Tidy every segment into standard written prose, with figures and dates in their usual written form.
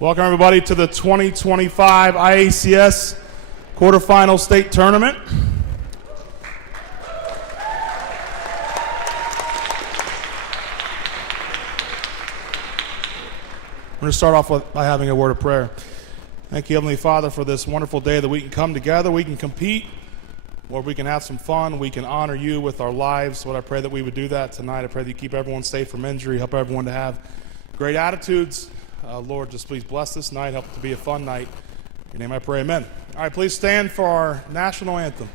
Welcome everybody to the 2025 IACS Quarterfinals State Tournament. We're going to start off by having a word of prayer. Thank you, Heavenly Father, for this wonderful day that we can come together, we can compete, Lord, we can have some fun, we can honor you with our lives. Lord, I pray that we would do that tonight. I pray that you keep everyone safe from injury, help everyone to have great attitudes. Lord, just please bless this night, help it to be a fun night. In your name I pray, amen. All right, please stand for our national anthem.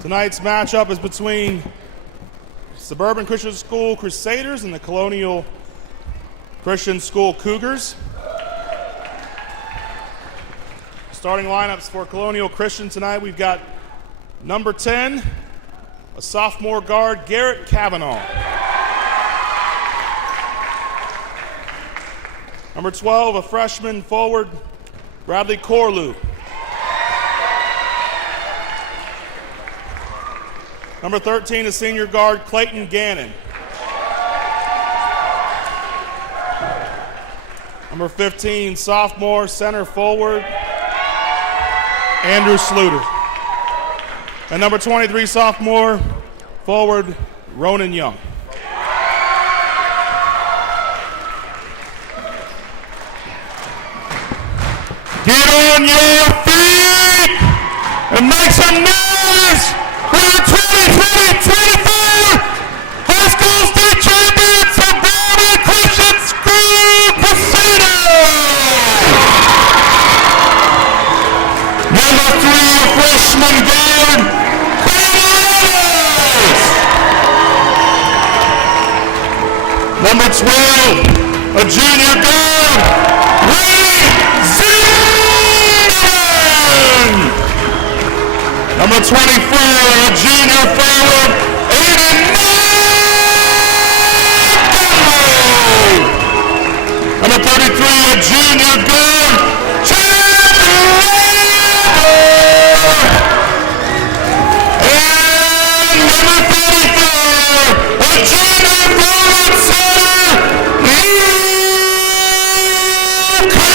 Tonight's matchup is between Suburban Christian School Crusaders and the Colonial Christian School Cougars. Starting lineups for Colonial Christian tonight, we've got number 10, a sophomore guard, Garrett Kavanaugh. Number 12, a freshman forward, Bradley Corlew. Number 13, a senior guard, Clayton Gannon. Number 15, sophomore center forward, Andrew Sluter. And number 23, sophomore forward, Ronan Young. Get on your feet and make some noise for the 2024 High School State Champions Suburban Christian School Crusaders. Number 3, a freshman guard, Colonial. Number 12, a junior guard, Number 24, a junior forward, Aiden Montgomery. Number 33, a junior guard, Chad Lambert. And number 34, a junior forward center, Luke Cole.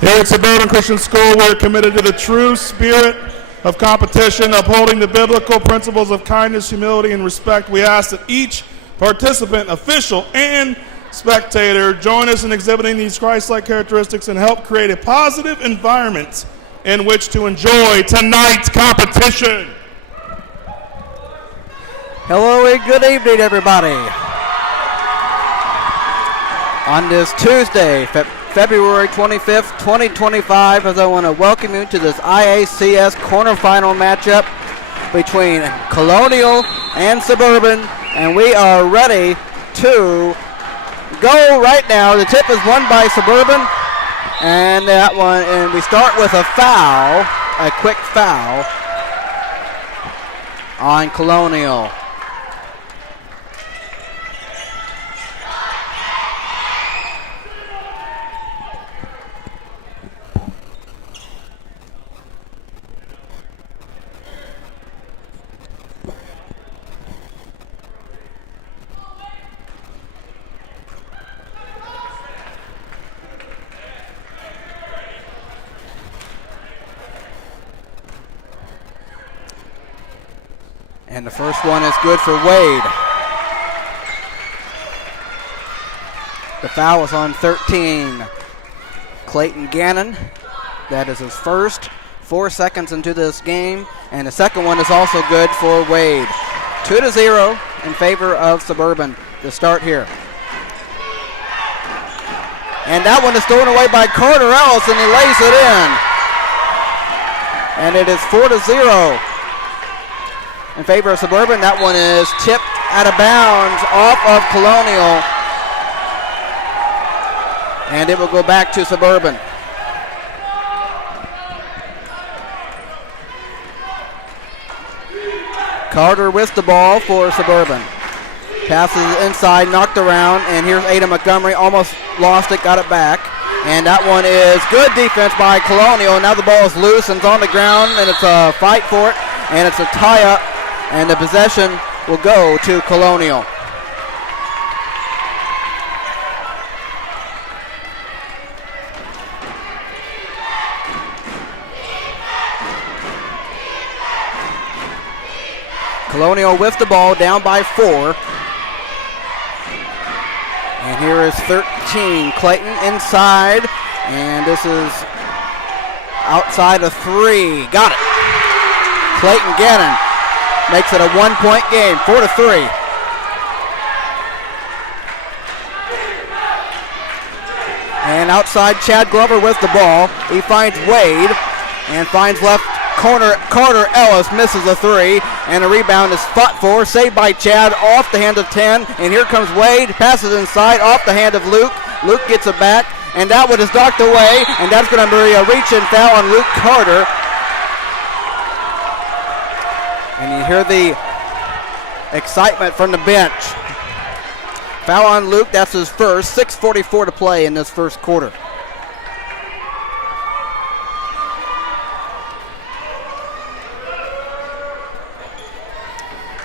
Here at Suburban Christian School, we're committed to the true spirit of competition, upholding the biblical principles of kindness, humility, and respect. We ask that each participant, official, and spectator join us in exhibiting these Christ-like characteristics and help create a positive environment in which to enjoy tonight's competition. Hello and good evening, everybody. On this Tuesday, February 25th, 2025, as I want to welcome you to this IACS quarterfinal matchup between Colonial and Suburban, and we are ready to go right now. The tip is won by Suburban, and that one, and we start with a foul, a quick foul. on Colonial. And the first one is good for Wade. The foul is on 13. Clayton Gannon. That is his first. 4 seconds into this game. And the second one is also good for Wade. 2-0 in favor of Suburban to start here. And that one is thrown away by Carter Ellis, and he lays it in. And it is 4-0. In favor of Suburban. That one is tipped out of bounds off of Colonial. And it will go back to Suburban. Carter with the ball for Suburban. Passes inside, knocked around, and here's Ada Montgomery. Almost lost it, got it back. And that one is good defense by Colonial. Now the ball is loose and it's on the ground, and it's a fight for it. And it's a tie-up. And the possession will go to Colonial. Colonial with the ball, down by 4. And here is 13. Clayton inside. And this is outside of 3. Got it. Clayton Gannon makes it a 1-point game, 4-3. And outside, Chad Glover with the ball. He finds Wade and finds left corner. Carter Ellis misses a 3, and a rebound is fought for, saved by Chad off the hand of 10. And here comes Wade, passes inside off the hand of Luke. Luke gets it back, and that one is knocked away, and that's going to be a reach-in foul on Luke Carter. And you hear the excitement from the bench. Foul on Luke, that's his first. 6:44 to play in this first quarter.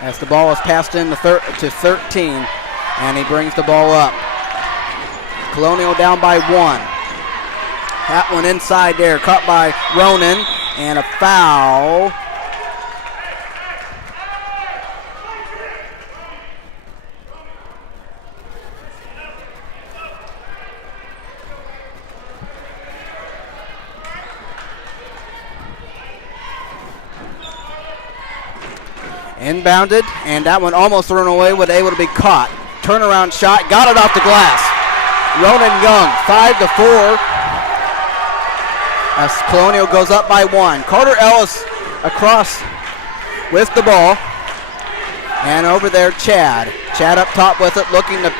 As the ball is passed in to 13, and he brings the ball up. Colonial down by 1. That one inside there, caught by Ronan, and a foul. Inbounded, and that one almost thrown away, but able to be caught. Turnaround shot, got it off the glass. Ronan Young, 5-4. As Colonial goes up by 1. Carter Ellis across with the ball. And over there, Chad. Chad up top with it, looking to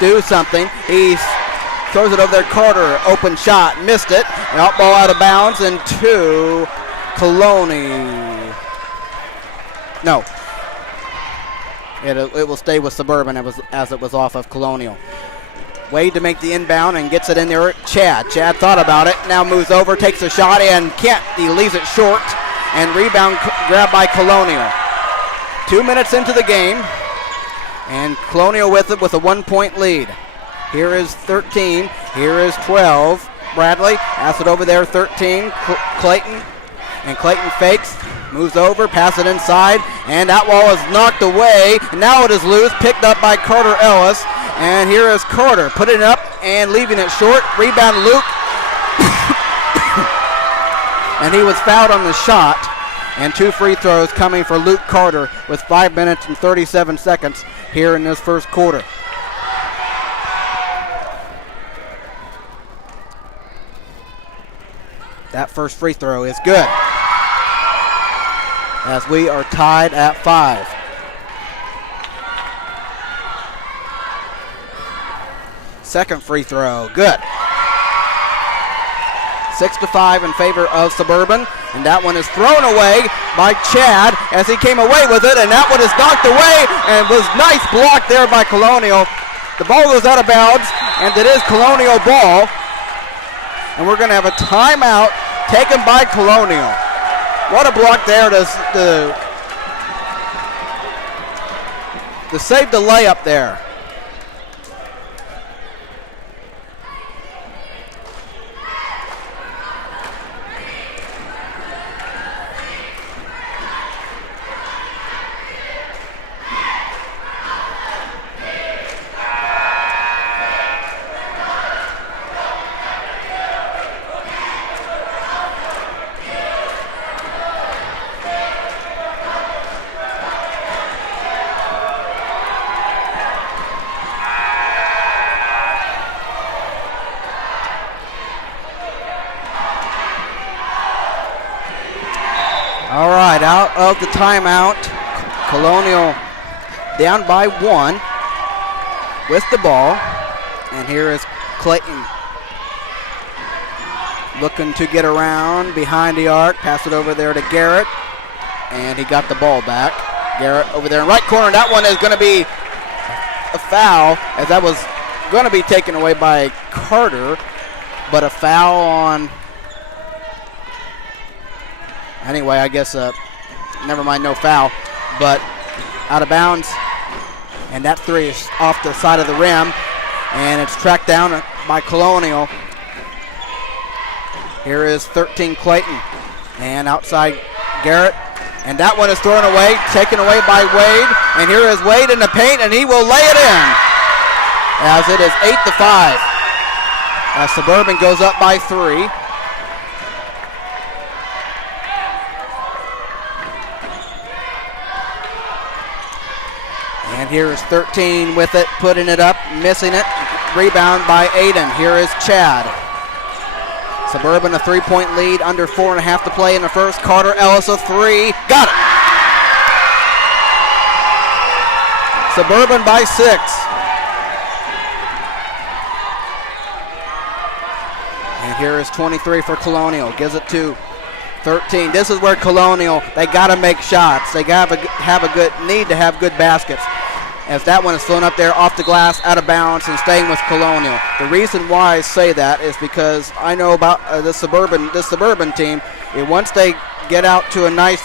do something. He throws it over there, Carter, open shot, missed it. Out ball out of bounds, and to Colonial. No. It will stay with Suburban as it was off of Colonial. Wade to make the inbound and gets it in there. Chad thought about it, now moves over, takes a shot, and can't. He leaves it short, and rebound grabbed by Colonial. 2 minutes into the game, and Colonial with it with a 1-point lead. Here is 13, here is 12. Bradley, pass it over there, 13, Clayton, and Clayton fakes. Moves over, pass it inside, and that ball is knocked away. And now it is loose, picked up by Carter Ellis. And here is Carter, putting it up and leaving it short. Rebound Luke. And he was fouled on the shot. And 2 free throws coming for Luke Carter with 5 minutes and 37 seconds here in this first quarter. That first free throw is good, as we are tied at 5. Second free throw, good. 6-5 in favor of Suburban, and that one is thrown away by Chad as he came away with it, and that one is knocked away and was nice block there by Colonial. The ball goes out of bounds, and it is Colonial ball. And we're going to have a timeout taken by Colonial. What a block there to save the layup there. All right, out of the timeout, Colonial down by 1 with the ball. And here is Clayton looking to get around behind the arc, pass it over there to Garrett, and he got the ball back. Garrett over there in right corner. That one is going to be a foul, as that was going to be taken away by Carter, but a foul on... Anyway, I guess, never mind, no foul, but out of bounds. And that three is off the side of the rim, and it's tracked down by Colonial. Here is 13 Clayton, and outside Garrett. And that one is thrown away, taken away by Wade. And here is Wade in the paint, and he will lay it in. As it is 8-5. As Suburban goes up by 3. And here is 13 with it, putting it up, missing it. Rebound by Aiden. Here is Chad. Suburban a 3-point lead, under 4.5 to play in the first. Carter Ellis a 3. Got it! Suburban by 6. And here is 23 for Colonial. Gives it to 13. This is where Colonial, they got to make shots. They need to have good baskets. As that one is thrown up there off the glass, out of bounds, and staying with Colonial. The reason why I say that is because I know about the Suburban team. Once they get out to a nice,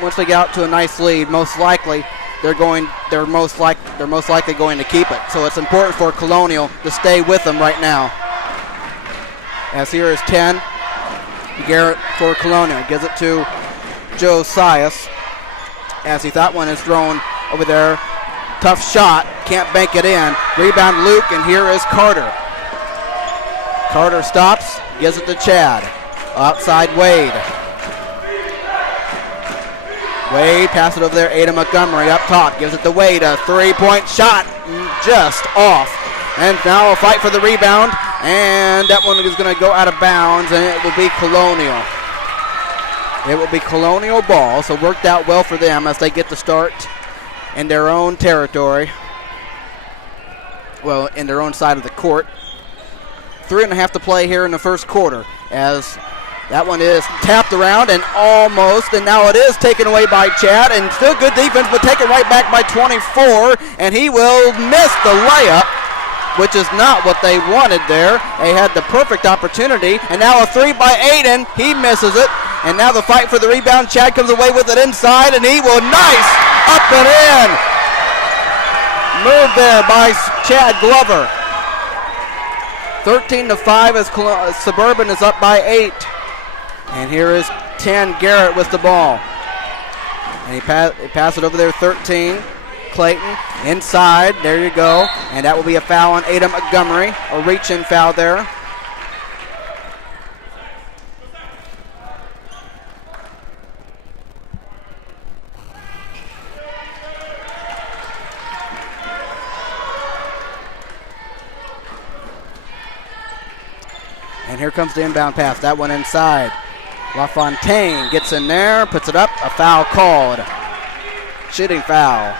once they get out to a nice lead, most likely they're most likely going to keep it. So it's important for Colonial to stay with them right now. As here is 10. Garrett for Colonial gives it to Josias. As that one is thrown over there. Tough shot. Can't bank it in. Rebound Luke, and here is Carter. Carter stops. Gives it to Chad. Outside Wade. Wade passes it over there. Ada Montgomery up top. Gives it to Wade. A 3-point shot. Just off. And now a fight for the rebound. And that one is going to go out of bounds, and it will be Colonial. It will be Colonial ball, so worked out well for them as they get to start in their own territory. Well, in their own side of the court. 3.5 to play here in the first quarter, as that one is tapped around and almost, and now it is taken away by Chad, and still good defense, but taken right back by 24, and he will miss the layup, which is not what they wanted there. They had the perfect opportunity, and now a 3 by Aiden. He misses it, and now the fight for the rebound. Chad comes away with it inside, and he will up and in. Move there by Chad Glover. 13-5 as Suburban is up by 8. And here is 10 Garrett with the ball. And he pass it over there, 13. Clayton inside, there you go, and that will be a foul on Ada Montgomery, a reach-in foul there. And here comes the inbound pass, that one inside. LaFontaine gets in there, puts it up, a foul called. Shooting foul.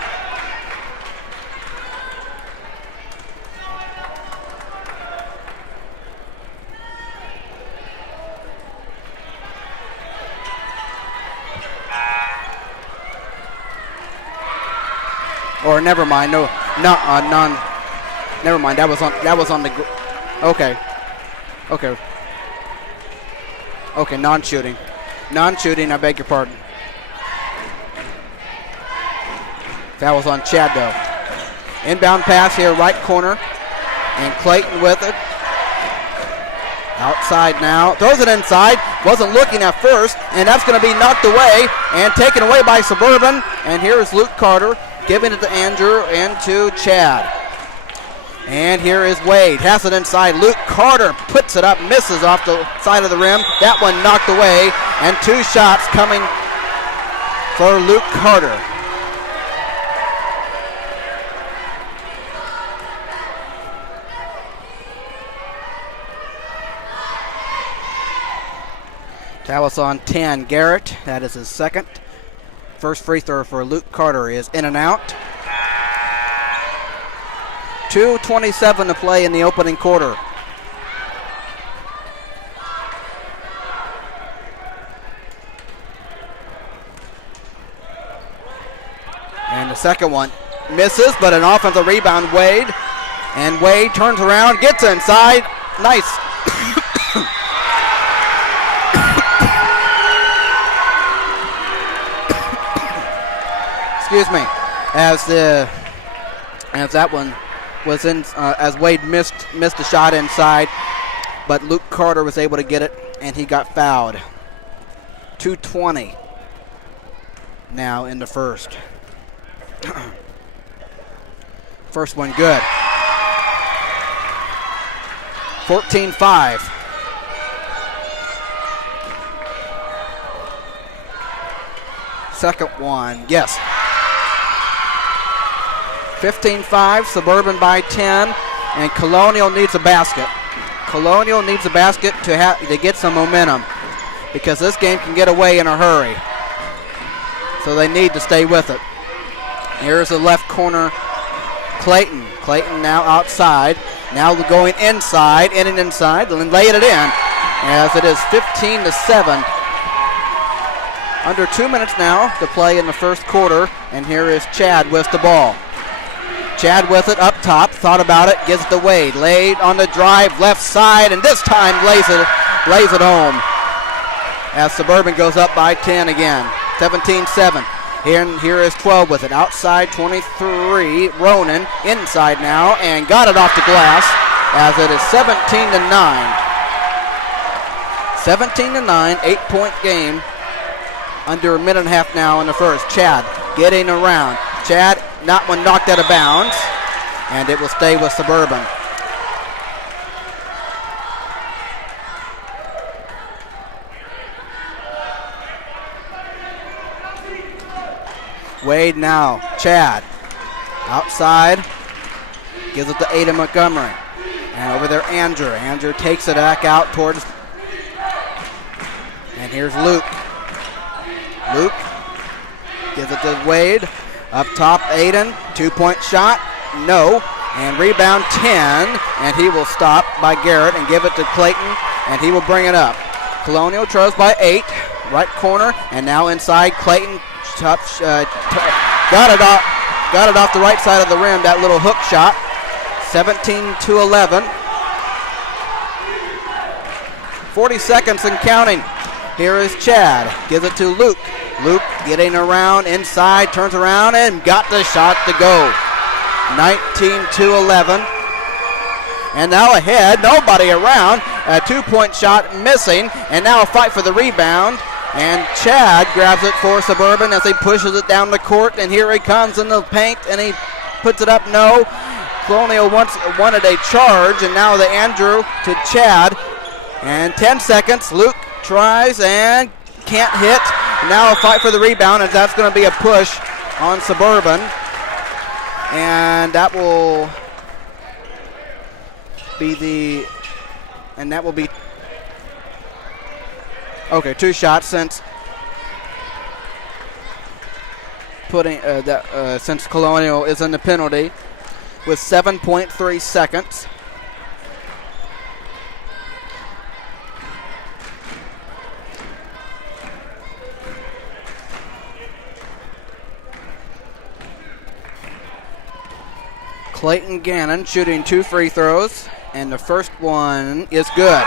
Or never mind. No, none. Never mind. That was on the. Okay. Okay. Non-shooting. I beg your pardon. That was on Chad though. Inbound pass here, right corner, and Clayton with it. Outside now, throws it inside. Wasn't looking at first, and that's going to be knocked away and taken away by Suburban. And here is Luke Carter giving it to Andrew and to Chad. And here is Wade. Has it inside. Luke Carter puts it up, misses off the side of the rim. That one knocked away, and 2 shots coming for Luke Carter. That was on 10. Garrett, that is his second. First free throw for Luke Carter is in and out. 2:27 to play in the opening quarter. And the second one misses, but an offensive rebound, Wade. And Wade turns around, gets inside. Nice. Excuse me. As that one was in, as Wade missed a shot inside, but Luke Carter was able to get it, and he got fouled. 2:20 now in the first. First one good. 14-5. Second one, yes. 15-5, Suburban by 10, and Colonial needs a basket. Colonial needs a basket to get some momentum, because this game can get away in a hurry. So they need to stay with it. Here's the left corner, Clayton. Clayton now outside. Now going inside, in and inside, and laying it in, as it is 15-7. Under 2 minutes now to play in the first quarter, and here is Chad with the ball. Chad with it up top, thought about it, gives it to Wade. Laid on the drive, left side, and this time lays it home. As Suburban goes up by 10 again. 17-7. Here is 12 with it. Outside 23. Ronan inside now and got it off the glass as it is 17-9. 17-9, 8-point game. Under a minute and a half now in the first. Chad getting around. Chad, not one knocked out of bounds, and it will stay with Suburban. Wade now, Chad, outside, gives it to Aiden Montgomery. And over there, Andrew. Andrew takes it back out towards, and here's Luke. Luke gives it to Wade. Up top, Aiden, 2-point shot, no. And rebound 10, and he will stop by Garrett and give it to Clayton, and he will bring it up. Colonial trails by 8, right corner, and now inside, Clayton got it off the right side of the rim, that little hook shot. 17-11. 40 seconds and counting. Here is Chad, gives it to Luke. Luke getting around inside, turns around and got the shot to go. 19-11. And now ahead, nobody around. A 2-point shot missing, and now a fight for the rebound. And Chad grabs it for Suburban as he pushes it down the court, and here he comes in the paint, and he puts it up, no. Colonial wanted a charge, and now the Andrew to Chad. And 10 seconds, Luke tries and can't hit. Now a fight for the rebound, as that's going to be a push on Suburban. And that will be okay, 2 shots since since Colonial is in the penalty with 7.3 seconds. Clayton Gannon shooting 2 free throws, and the first one is good.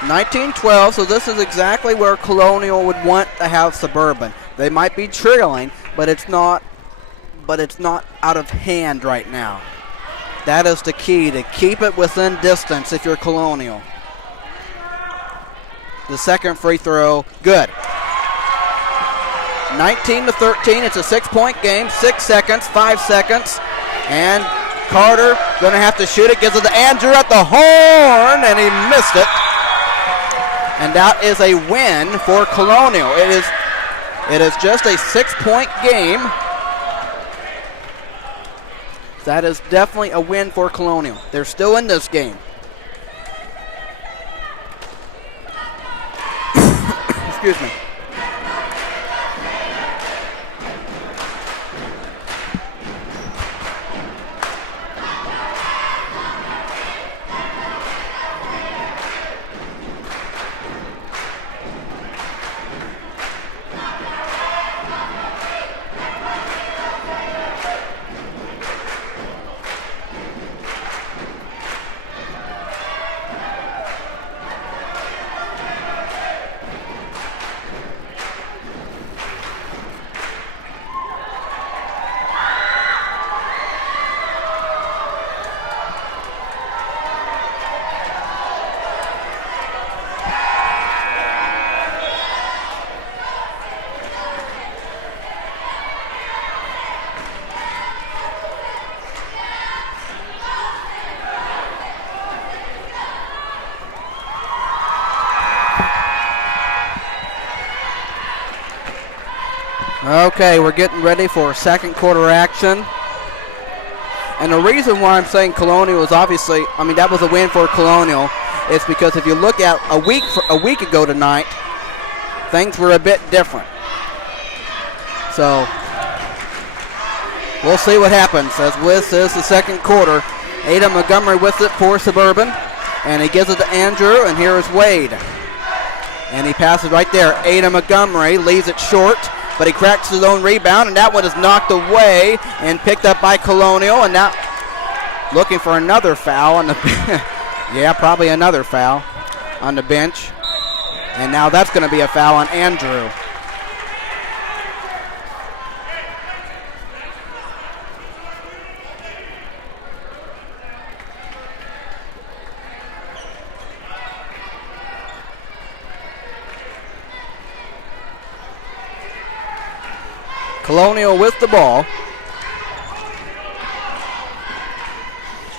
19-12, so this is exactly where Colonial would want to have Suburban. They might be trailing, but it's not out of hand right now. That is the key, to keep it within distance if you're Colonial. The second free throw, good. 19-13, it's a 6-point game, 6 seconds, 5 seconds, and Carter gonna have to shoot it, gives it to Andrew at the horn, and he missed it. And that is a win for Colonial. It is just a 6-point game. That is definitely a win for Colonial. They're still in this game. Excuse me. Okay, we're getting ready for second quarter action. And the reason why I'm saying Colonial is obviously, that was a win for Colonial, is because if you look at a week ago tonight, things were a bit different. So we'll see what happens as this is the second quarter. Ada Montgomery with it for Suburban, and he gives it to Andrew, and here is Wade. And he passes right there. Ada Montgomery leaves it short, but he cracks his own rebound, and that one is knocked away and picked up by Colonial, and now looking for another foul on the yeah, probably another foul on the bench. And now that's going to be a foul on Andrew. Colonial with the ball.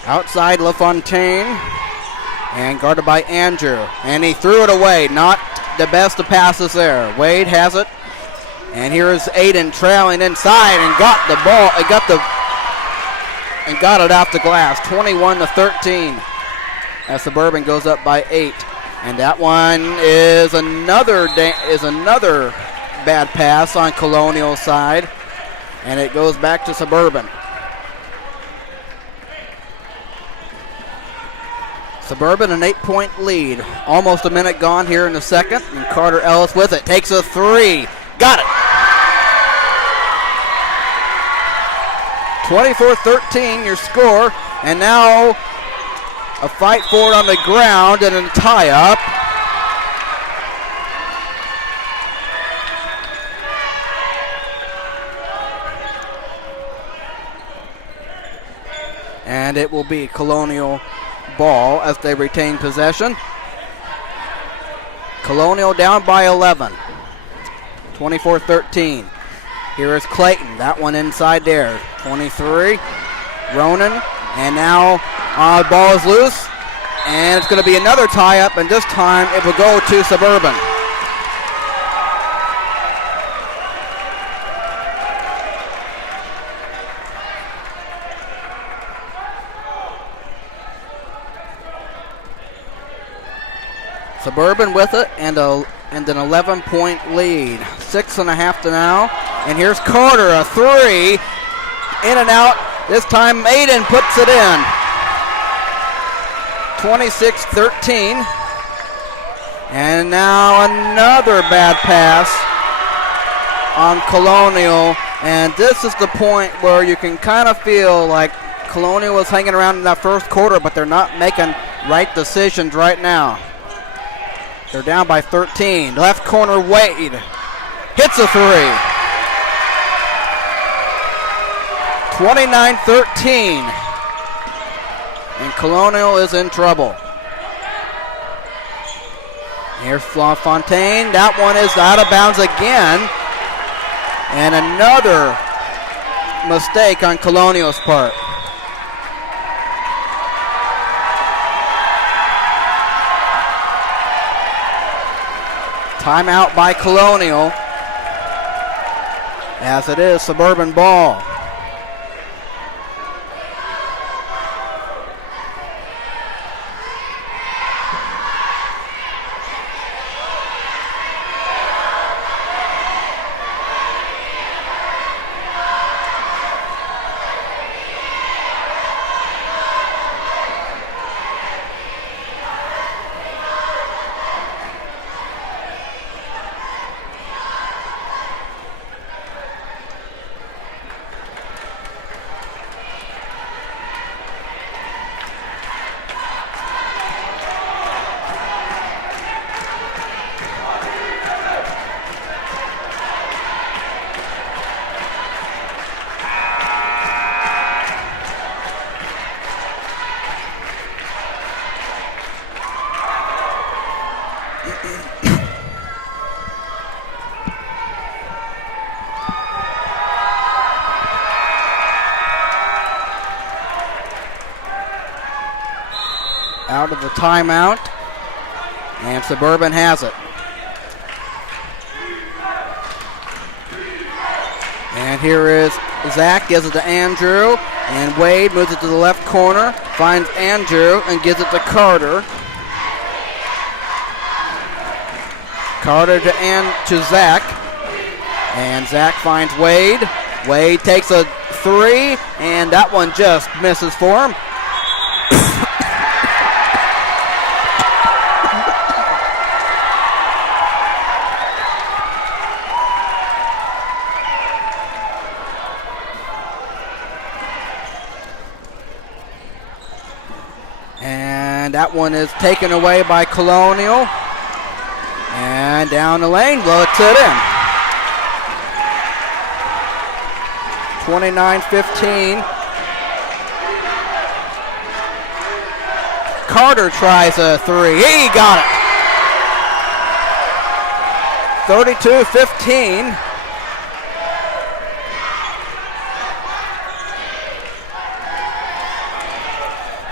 Outside LaFontaine. And guarded by Andrew. And he threw it away. Not the best of passes there. Wade has it. And here is Aiden trailing inside and got the ball. Got it off the glass. 21-13. As Suburban goes up by 8. And that one is another bad pass on Colonial's side, and it goes back to Suburban. Suburban an 8-point lead. Almost a minute gone here in the second, and Carter Ellis with it. Takes a three. Got it. 24-13 your score, and now a fight for it on the ground and a tie-up. And it will be Colonial ball as they retain possession. Colonial down by 11. 24-13. Here is Clayton. That one inside there. 23. Ronan. And now the ball is loose. And it's going to be another tie-up. And this time it will go to Suburban. Suburban with it and an 11-point lead. 6.5 to now. And here's Carter, a three. In and out. This time Aiden puts it in. 26-13. And now another bad pass on Colonial. And this is the point where you can kind of feel like Colonial was hanging around in that first quarter, but they're not making right decisions right now. They're down by 13. Left corner, Wade hits a three. 29-13. And Colonial is in trouble. Here's Fontaine. That one is out of bounds again. And another mistake on Colonial's part. Timeout by Colonial, as it is Suburban ball. Out of the timeout, and Suburban has it. And here is Zach, gives it to Andrew, and Wade moves it to the left corner, finds Andrew, and gives it to Carter. Carter to Zach, and Zach finds Wade. Wade takes a three, and that one just misses for him. And that one is taken away by Colonial. And down the lane, blows it in. 29-15. Carter tries a three. He got it. 32-15.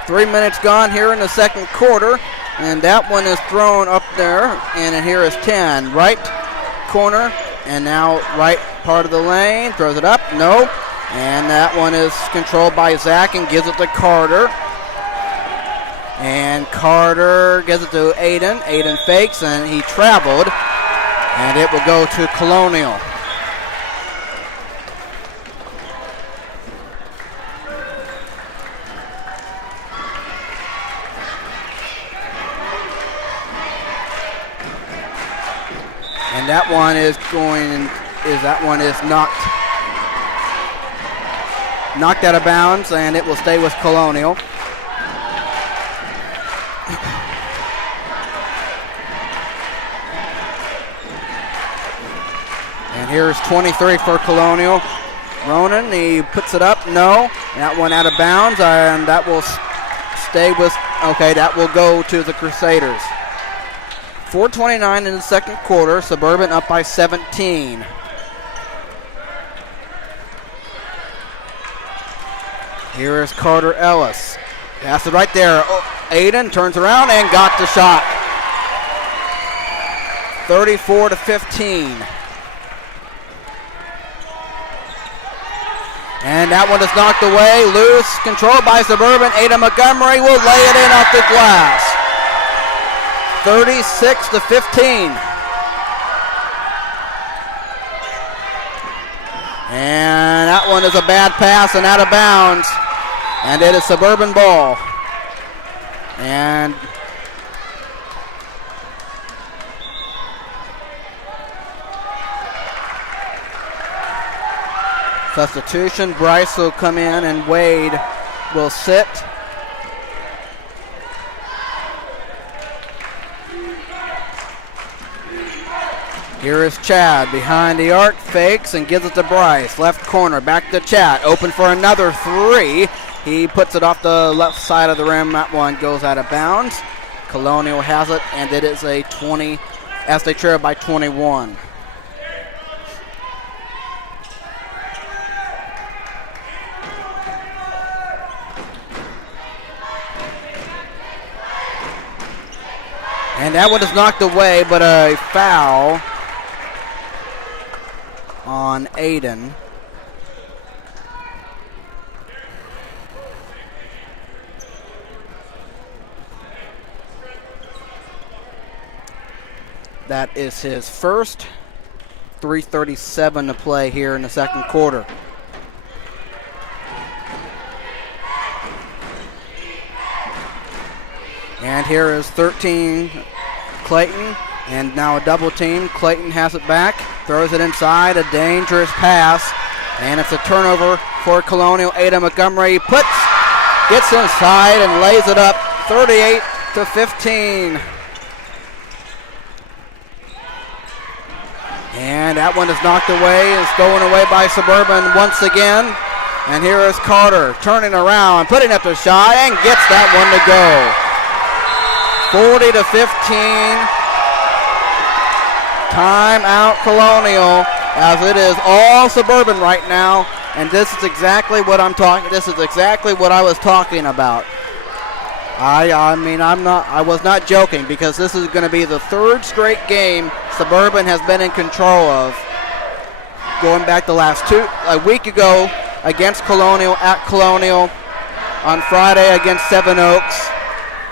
Three minutes gone here in the second quarter, and that one is thrown up there, and here is 10. Right corner, and now right part of the lane, throws it up, no, and that one is controlled by Zach and gives it to Carter. And Carter gives it to Aiden. Aiden fakes, and he traveled, and it will go to Colonial. And that one is knocked out of bounds, and it will stay with Colonial. And here's 23 for Colonial. Ronan, he puts it up, no. That one out of bounds, and that will stay with, okay, that will go to the Crusaders. 4:29 in the second quarter, Suburban up by 17. Here is Carter Ellis. That's it right there. Aiden turns around and got the shot. 34-15. And that one is knocked away, loose, controlled by Suburban. Aiden Montgomery will lay it in off the glass. 36-15. And that one is a bad pass and out of bounds. And it is Suburban ball. And Substitution. Bryce will come in and Wade will sit. Here is Chad behind the arc, fakes and gives it to Bryce. Left corner, back to Chad. Open for another three. He puts it off the left side of the rim. That one goes out of bounds. Colonial has it, and it is a 20 as they trail by 21. And that one is knocked away, but a foul on Aiden. That is his first. 3:37 to play here in the second quarter. And here is 13 Clayton, and now a double team. Clayton has it back, throws it inside, a dangerous pass, and it's a turnover for Colonial. Ada Montgomery gets inside and lays it up, 38-15. And that one is knocked away. It's going away by Suburban once again. And here is Carter turning around, putting up the shot, and gets that one to go. 40-15. Timeout Colonial, as it is all Suburban right now. And this is exactly what this is exactly what I was talking about. I was not joking, because this is going to be the third straight game Suburban has been in control of. Going back the last a week ago against Colonial at Colonial, on Friday against Seven Oaks,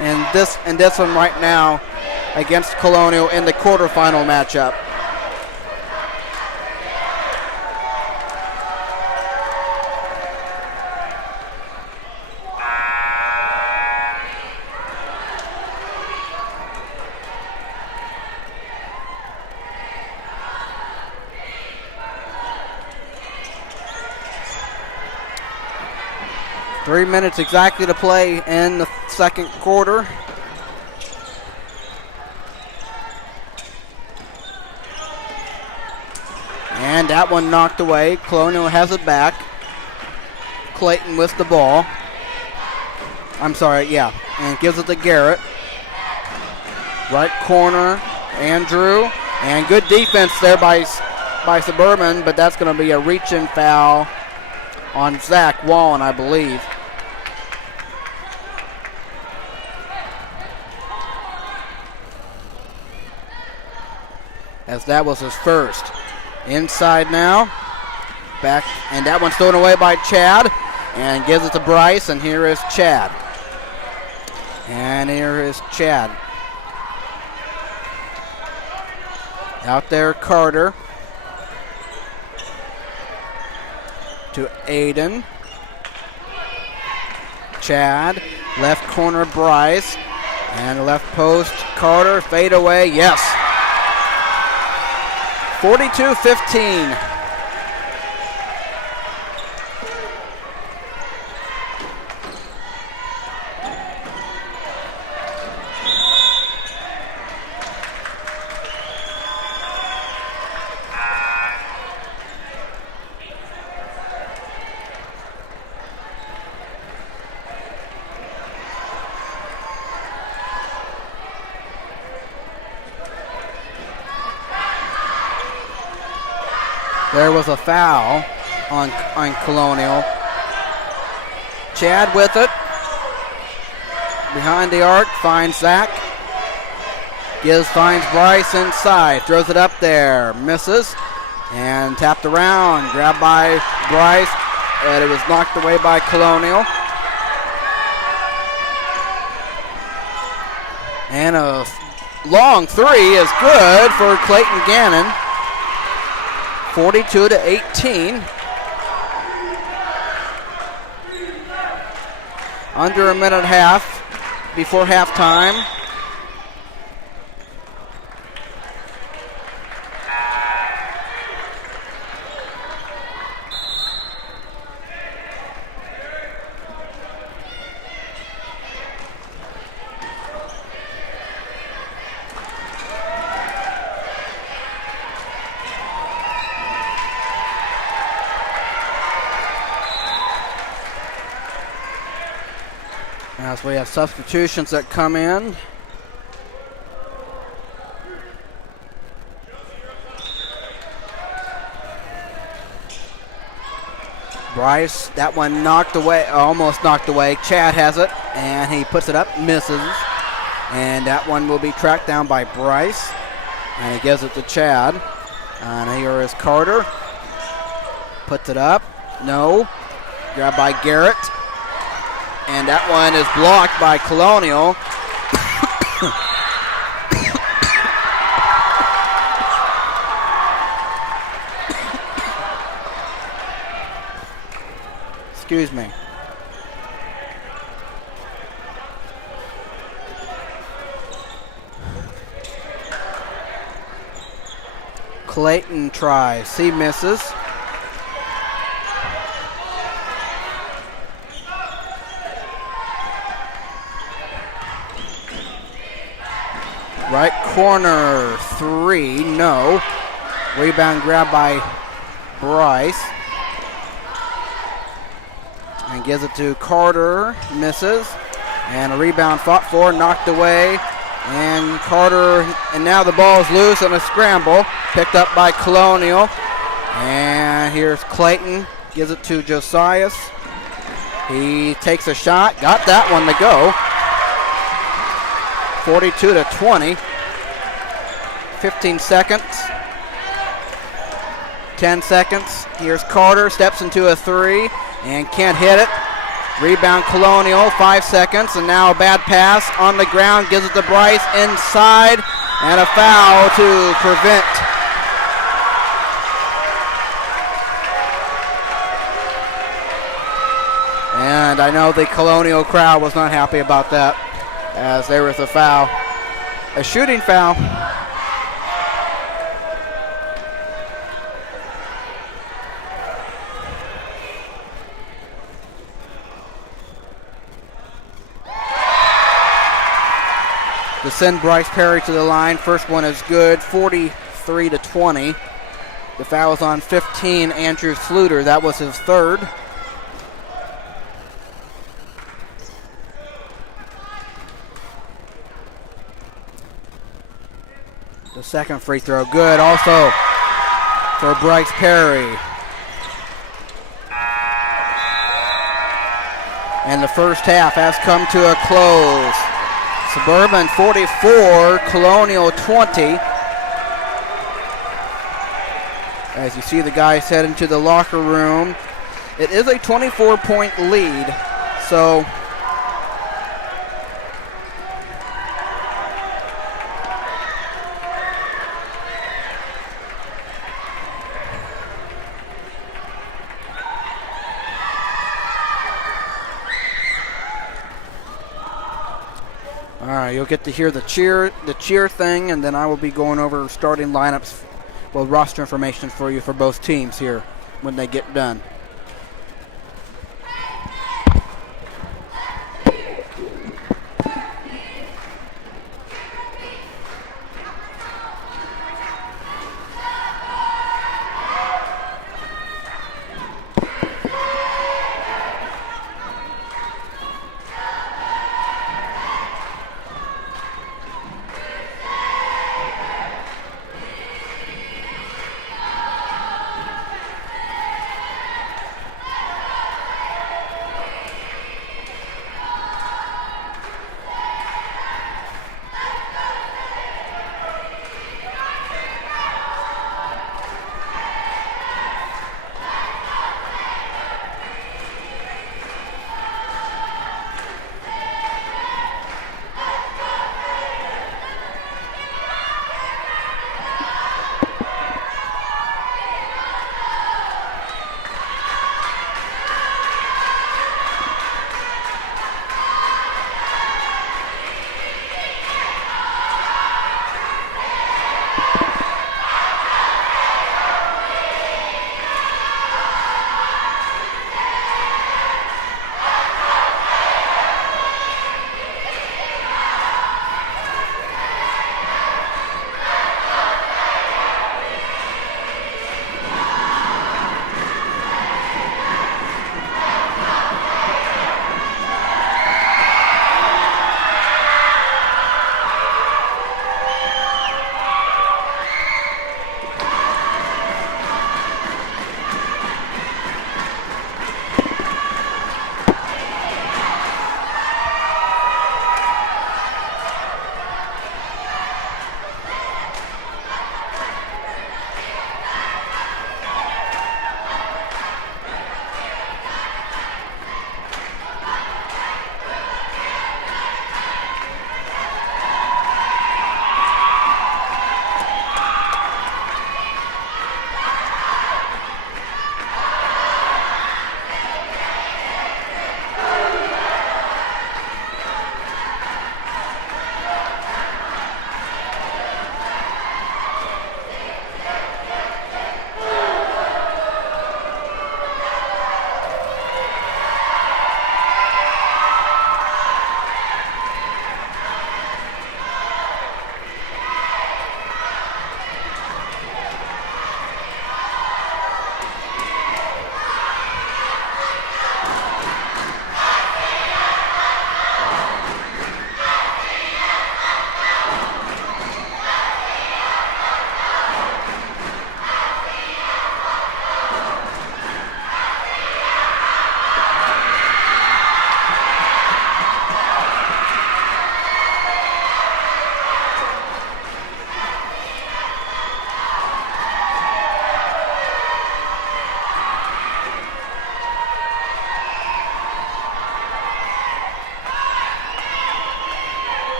and this one right now against Colonial in the quarterfinal matchup. Three minutes exactly to play in the second quarter. And that one knocked away. Colonial has it back. Clayton with the ball. And gives it to Garrett. Right corner, Andrew. And good defense there by Suburban, but that's going to be a reach-in foul on Zach Wallen, I believe. As that was his first. Inside now. Back, and that one's thrown away by Chad. And gives it to Bryce, and here is Chad. Out there, Carter. To Aiden. Chad. Left corner, Bryce. And left post, Carter. Fade away, yes. 42-15. There was a foul on Colonial. Chad with it. Behind the arc, finds Zach. Finds Bryce inside. Throws it up there. Misses. And tapped around. Grabbed by Bryce. And it was knocked away by Colonial. And a long three is good for Clayton Gannon. 42-18. Under a minute and a half before halftime. As we have substitutions that come in. Bryce, that one knocked away, almost knocked away. Chad has it, and he puts it up, misses. And that one will be tracked down by Bryce. And he gives it to Chad. And here is Carter. Puts it up. No. Grabbed by Garrett. And that one is blocked by Colonial. Excuse me. Clayton tries. He misses. Right corner, 3, no. Rebound grab by Bryce. And gives it to Carter, misses. And a rebound fought for, knocked away. And Carter, and now the ball is loose on a scramble. Picked up by Colonial. And here's Clayton, gives it to Josias. He takes a shot, got that one to go. 42-20. 15 seconds. 10 seconds. Here's Carter, steps into a 3 and can't hit it. Rebound Colonial, 5 seconds, and now a bad pass on the ground, gives it to Bryce inside, and a foul to prevent. And I know the Colonial crowd was not happy about that, as there was a foul, a shooting foul. To send Bryce Perry to the line. First one is good, 43-20. The foul is on 15, Andrew Sluter. That was his third. The second free throw, good also for Bryce Perry. And the first half has come to a close. Suburban 44, Colonial 20. As you see the guys head into the locker room. It is a 24-point lead, so all right, you'll get to hear the cheer thing, and then I will be going over starting lineups, well, roster information for you for both teams here when they get done.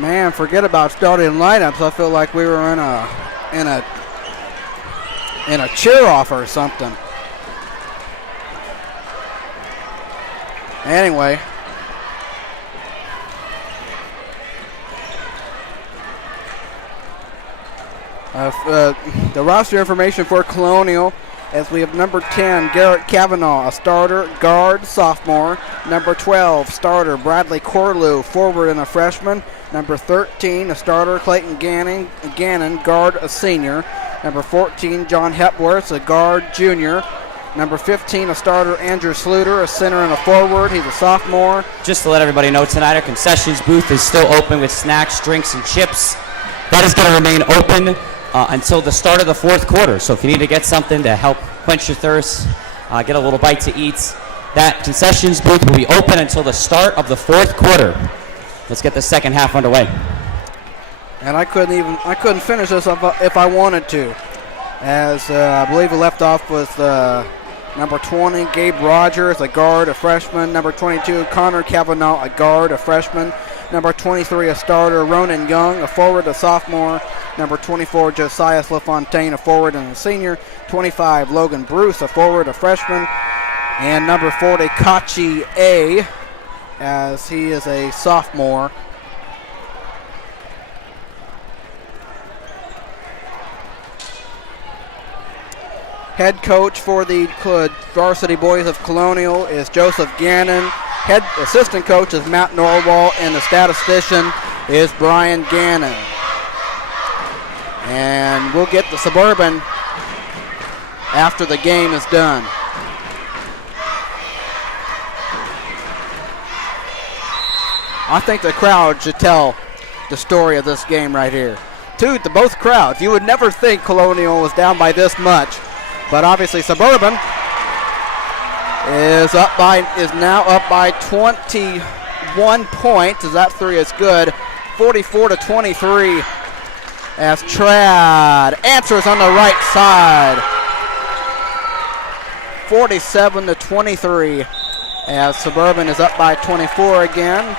Man, forget about starting lineups. I feel like we were in a cheer off or something. Anyway. The roster information for Colonial, as we have number 10, Garrett Cavanaugh, a starter, guard, sophomore. Number 12, starter, Bradley Corlew, forward and a freshman. Number 13, a starter, Clayton Gannon, guard, a senior. Number 14, John Hepworth, a guard, junior. Number 15, a starter, Andrew Sluter, a center and a forward. He's a sophomore. Just to let everybody know, tonight our concessions booth is still open with snacks, drinks, and chips. That is going to remain open until the start of the fourth quarter. So if you need to get something to help quench your thirst, get a little bite to eat, that concessions booth will be open until the start of the fourth quarter. Let's get the second half underway. And I couldn't finish this if I wanted to, as I believe we left off with number 20, Gabe Rogers, a guard, a freshman. Number 22, Connor Cavanaugh, a guard, a freshman. Number 23, a starter, Ronan Young, a forward, a sophomore. Number 24, Josiah LaFontaine, a forward and a senior. 25, Logan Bruce, a forward, a freshman. And number 40, Kachi A., as he is a sophomore. Head coach for the varsity boys of Colonial is Joseph Gannon. Head assistant coach is Matt Norwell, and the statistician is Brian Gannon. And we'll get the Suburban after the game is done. I think the crowd should tell the story of this game right here. To both crowds, you would never think Colonial was down by this much, but obviously Suburban is now up by 21 points, as that three is good, 44-23, as Trad answers on the right side, 47-23, as Suburban is up by 24 again.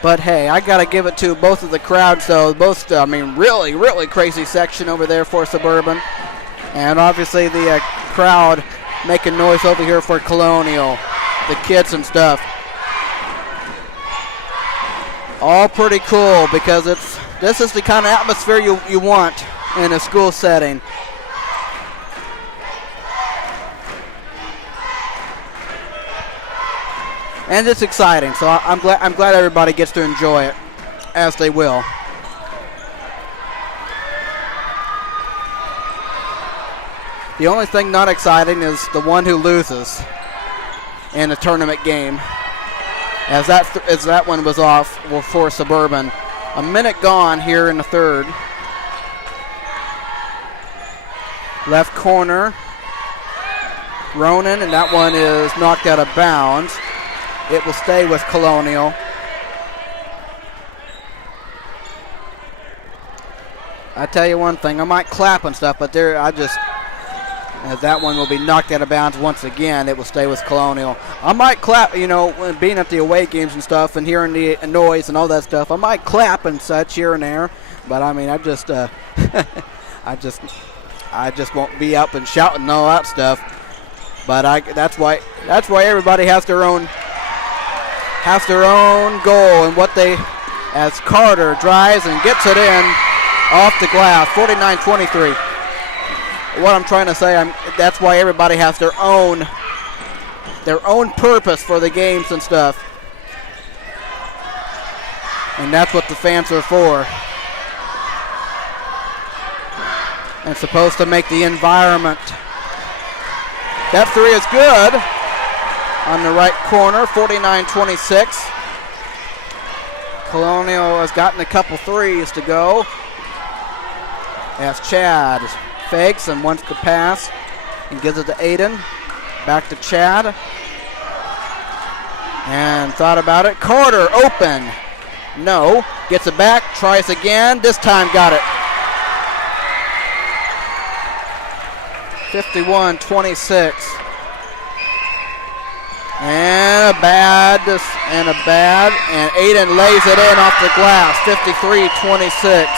But hey, I gotta give it to both of the crowds, though. Really, really crazy section over there for Suburban. And obviously the crowd making noise over here for Colonial, the kids and stuff. All pretty cool, because this is the kind of atmosphere you want in a school setting. And it's exciting, so I'm glad everybody gets to enjoy it, as they will. The only thing not exciting is the one who loses in a tournament game, as that one was off for Suburban. A minute gone here in the third. Left corner, Ronan, and that one is knocked out of bounds. It will stay with Colonial. I tell you one thing, I might clap and stuff, but as that one will be knocked out of bounds once again, it will stay with Colonial. I might clap, when being at the away games and stuff and hearing the noise and all that stuff, I might clap and such here and there, but I just I just won't be up and shouting and all that stuff. But that's why everybody has their own goal, and as Carter drives and gets it in off the glass, 49-23. What I'm trying to say, that's why everybody has their own purpose for the games and stuff. And that's what the fans are for. And supposed to make the environment. That three is good. On the right corner, 49-26. Colonial has gotten a couple threes to go. As Chad fakes and wants to pass and gives it to Aiden. Back to Chad. And thought about it. Carter open. No. Gets it back. Tries again. This time got it. 51-26. And a bad, and Aiden lays it in off the glass, 53-26.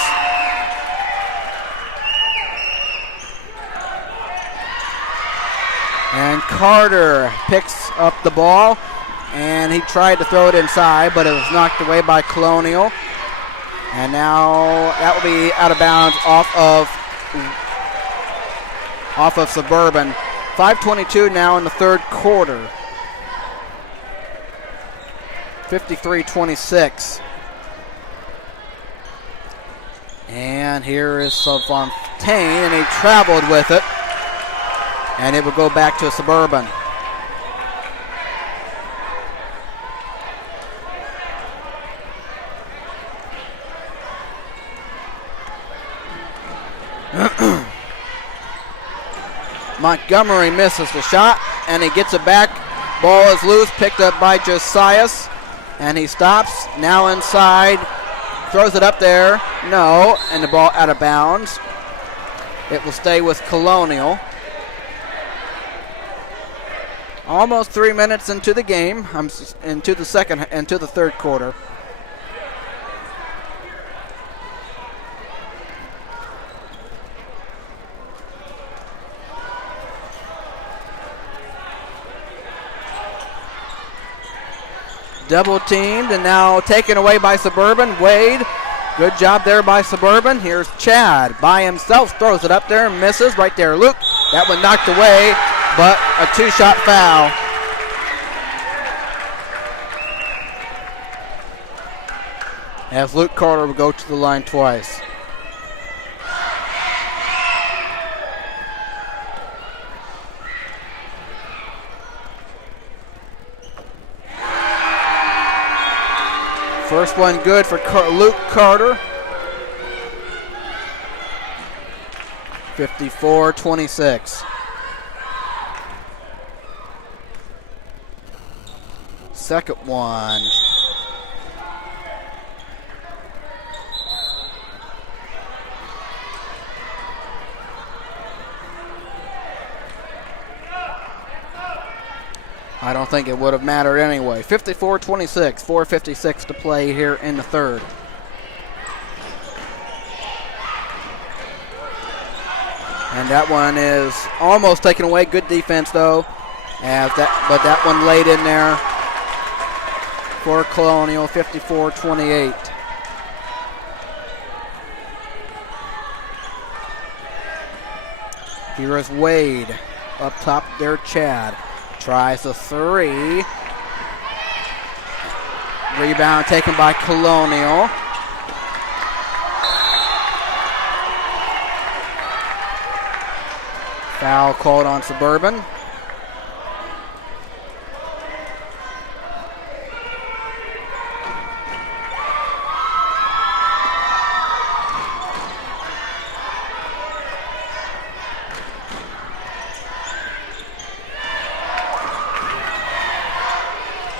And Carter picks up the ball, and he tried to throw it inside, but it was knocked away by Colonial. And now that will be out of bounds off of Suburban. 5:22 now in the third quarter. 53-26. And here is Fontaine, and he traveled with it. And it will go back to Suburban. Montgomery misses the shot, and he gets it back. Ball is loose, picked up by Josias, and he stops. Now inside, throws it up there. No, and the ball out of bounds. It will stay with Colonial. Almost 3 minutes into the game, into the third quarter. Double teamed and now taken away by Suburban. Wade, good job there by Suburban. Here's Chad by himself, throws it up there and misses right there. Luke, that one knocked away, but a two-shot foul. As Luke Carter will go to the line twice. First one good for Luke Carter. 54-26. Second one. I don't think it would have mattered anyway. 54-26, 4:56 to play here in the third. And that one is almost taken away. Good defense though, but that one laid in there for Colonial. 54-28. Here is Wade up top there. Chad tries a three. Rebound taken by Colonial. Foul called on Suburban.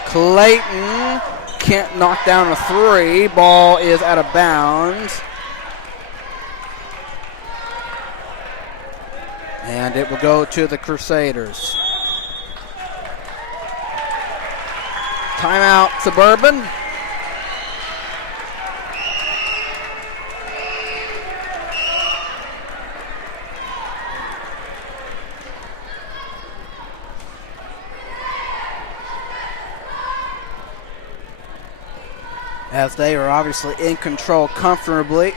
Clayton can't knock down a three. Ball is out of bounds. And it will go to the Crusaders. Timeout, Suburban. As they are obviously in control comfortably.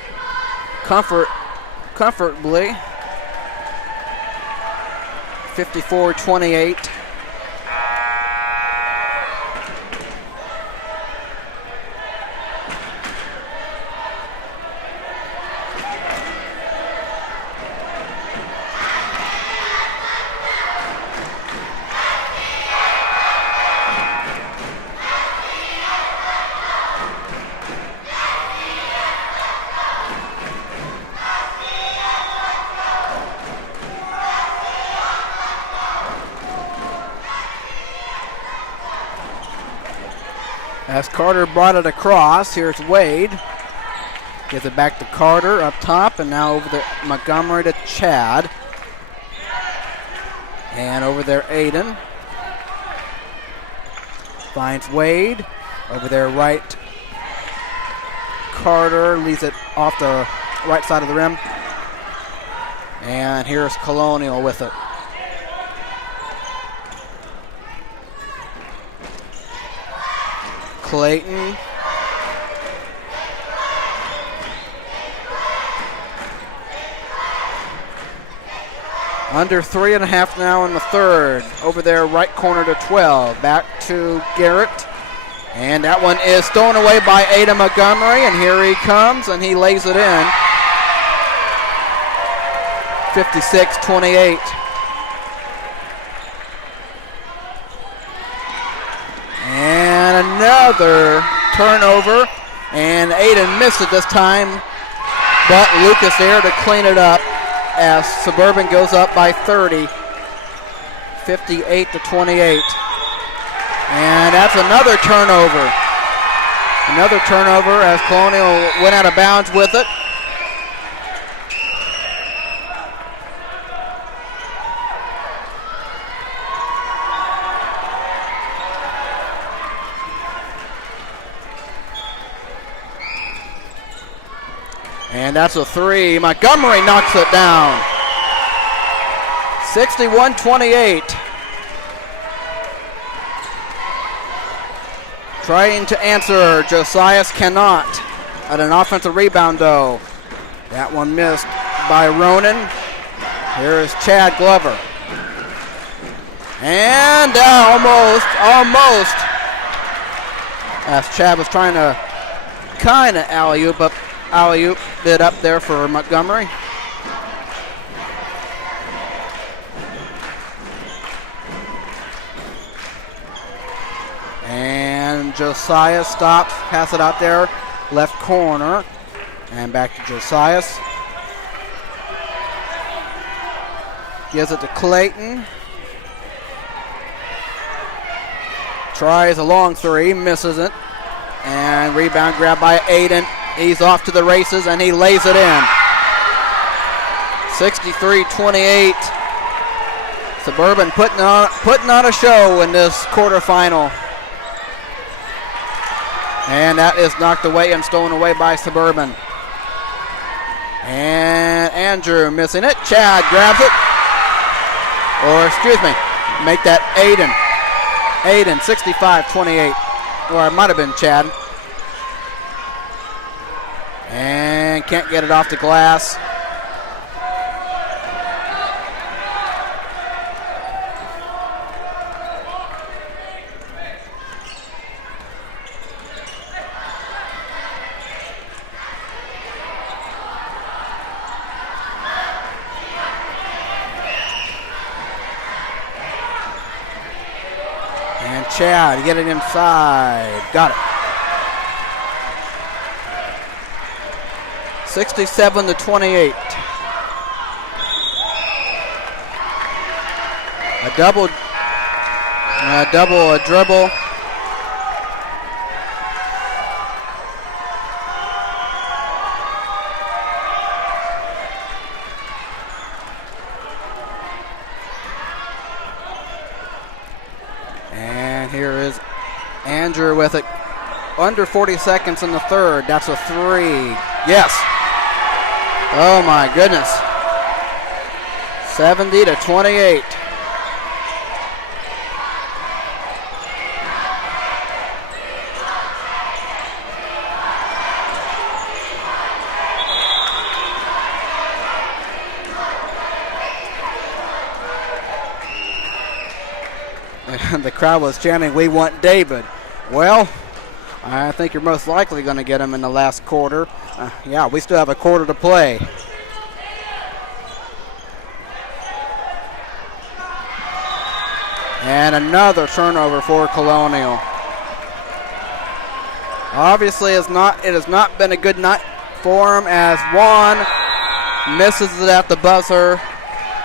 54-28. As Carter brought it across, here's Wade. Gives it back to Carter up top, and now over there, Montgomery to Chad. And over there, Aiden. Finds Wade. Over there, right. Carter leaves it off the right side of the rim. And here's Colonial with it. Clayton. Under 3.5 now in the third. Over there, right corner to 12. Back to Garrett. And that one is stolen away by Ada Montgomery. And here he comes, and he lays it in. 56-28. And another turnover. And Aiden missed it this time. But Lucas there to clean it up as Suburban goes up by 30. 58-28. And that's another turnover. Another turnover as Colonial went out of bounds with it. And that's a three. Montgomery knocks it down. 61-28. Trying to answer. Josias cannot. At an offensive rebound, though. That one missed by Ronan. Here is Chad Glover. And almost. As Chad was trying to kind of alley-oop it up there for Montgomery. And Josias stops, pass it out there, left corner, and back to Josias. Gives it to Clayton. Tries a long three, misses it. And rebound grab by Aiden. He's off to the races, and he lays it in. 63-28. Suburban putting on a show in this quarterfinal. And that is knocked away and stolen away by Suburban. And Andrew missing it. Chad grabs it. Or, excuse me, make that Aiden. Aiden, 65-28. Or it might have been Chad. And can't get it off the glass. And Chad, get it inside. Got it. 67-28. A dribble. And here is Andrew with it. Under 40 seconds in the third. That's a three. Yes. Oh my goodness. 70-28. And the crowd was chanting, "We want David." Well, I think you're most likely going to get him in the last quarter. Yeah, we still have a quarter to play. And another turnover for Colonial. Obviously, it has not been a good night for him as Juan misses it at the buzzer.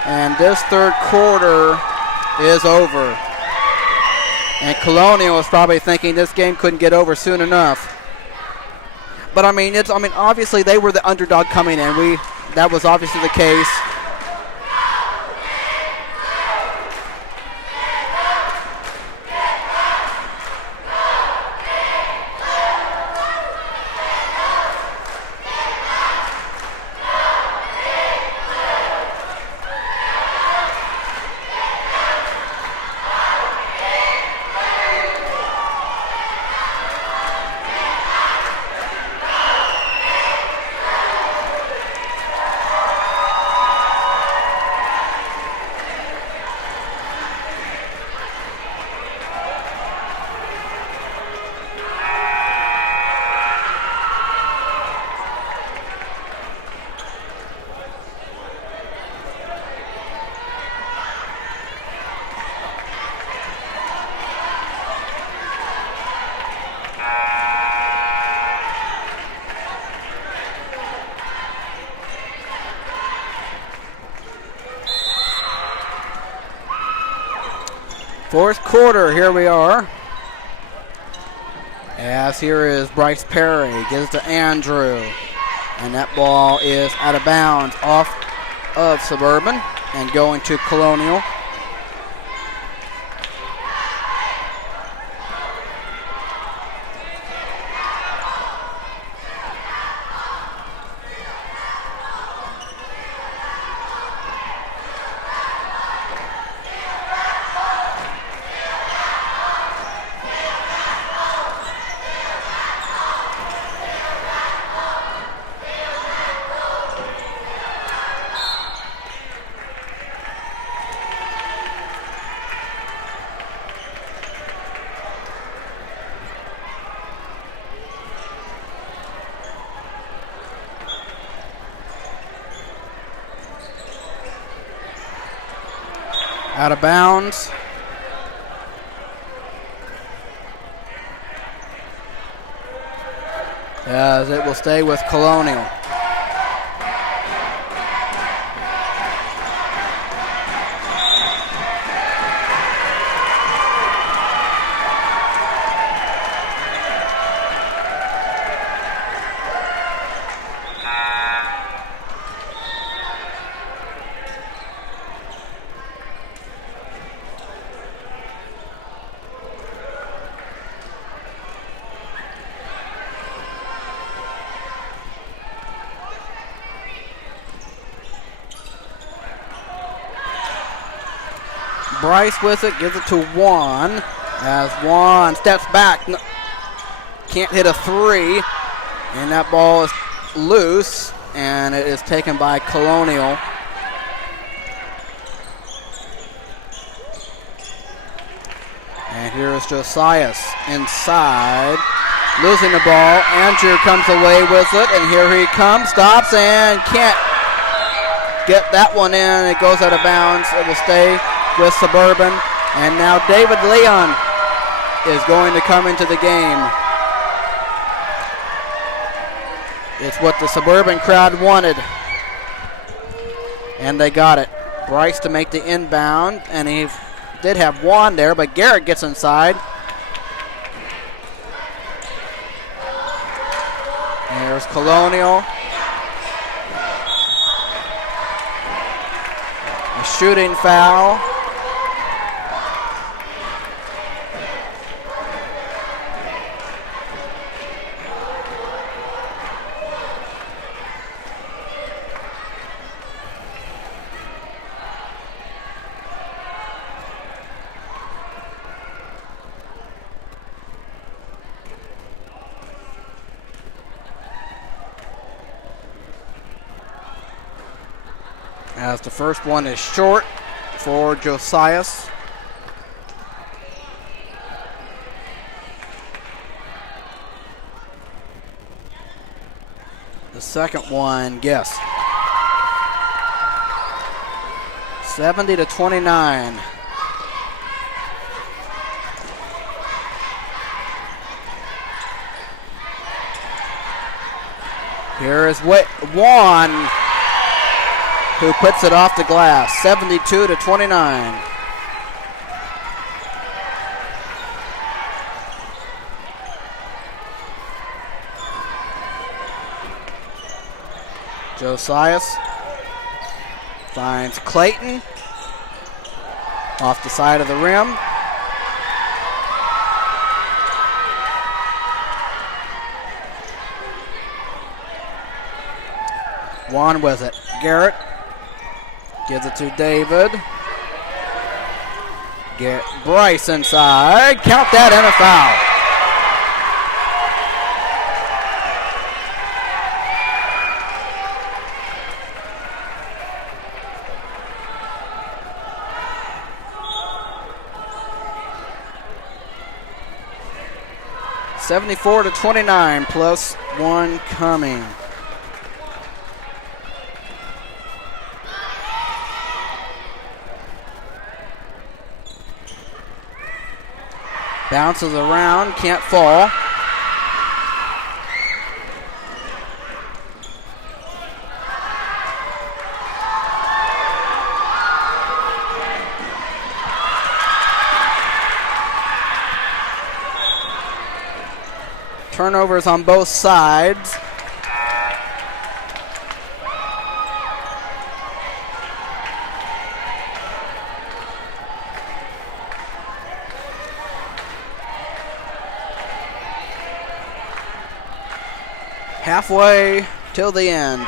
And this third quarter is over. And Colonial is probably thinking this game couldn't get over soon enough. But obviously they were the underdog coming in. That was obviously the case. Fourth quarter, here we are. As here is Bryce Perry, gives it to Andrew. And that ball is out of bounds off of Suburban and going to Colonial. Out of bounds. As it will stay with Colonial. Bryce with it, gives it to Juan. As Juan steps back, can't hit a three. And that ball is loose, and it is taken by Colonial. And here is Josias inside, losing the ball. Andrew comes away with it, and here he comes, stops, and can't get that one in. It goes out of bounds. It will stay with Suburban. And now David Leon is going to come into the game. It's what the Suburban crowd wanted. And they got it. Bryce to make the inbound, and he did have Juan there, but Garrett gets inside. There's Colonial. A shooting foul. As the first one is short for Josias. The second one, guess. 70-29. Here is Juan, who puts it off the glass, 72-29. Josias finds Clayton off the side of the rim. Juan with it. Garrett gives it to David. Get Bryce inside. Count that and a foul. (74-29) plus one coming. Bounces around, can't fall. Turnovers on both sides. Halfway till the end.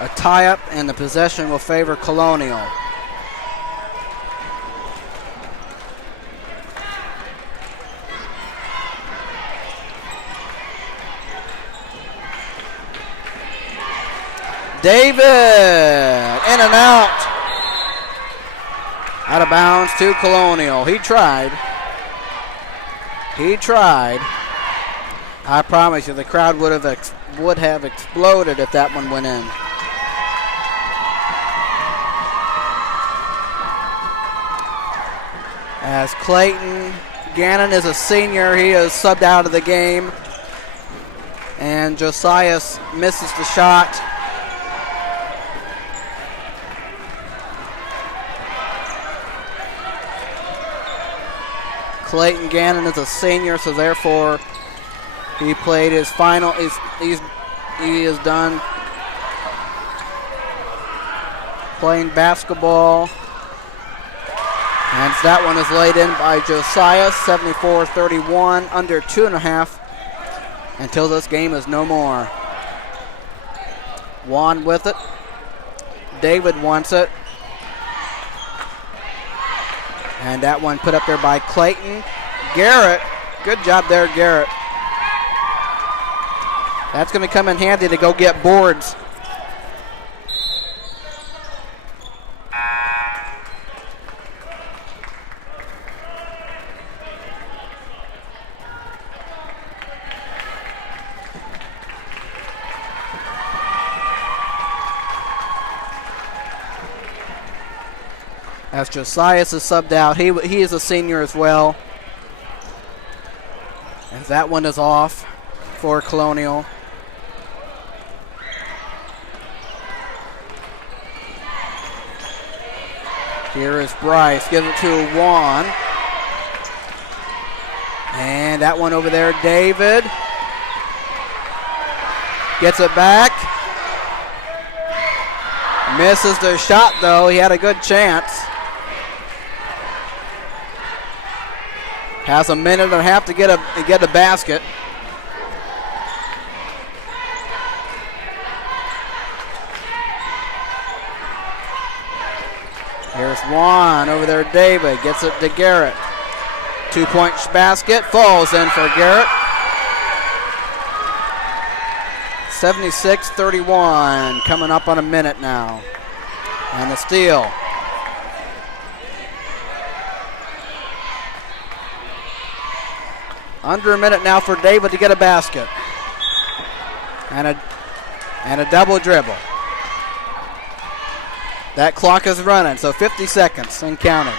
A tie-up and the possession will favor Colonial. David, in and out. Out of bounds to Colonial. He tried. I promise you, the crowd would have exploded if that one went in. As Clayton Gannon is a senior, he is subbed out of the game. And Josiah misses the shot. Clayton Gannon is a senior, so therefore he played his final. He is done playing basketball. And that one is laid in by Josiah, 74-31, under 2.5 until this game is no more. Juan with it. David wants it. And that one put up there by Clayton. Garrett, good job there, Garrett. That's going to come in handy to go get boards. As Josias is subbed out, he is a senior as well. And that one is off for Colonial. Here is Bryce, gives it to Juan. And that one over there, David. Gets it back. Misses the shot though, he had a good chance. Has a minute and a half to get a basket. Here's Juan over there. David gets it to Garrett. 2-point basket falls in for Garrett. 76-31, coming up on a minute now. And the steal. Under a minute now for David to get a basket. And a double dribble. That clock is running, so 50 seconds and counting.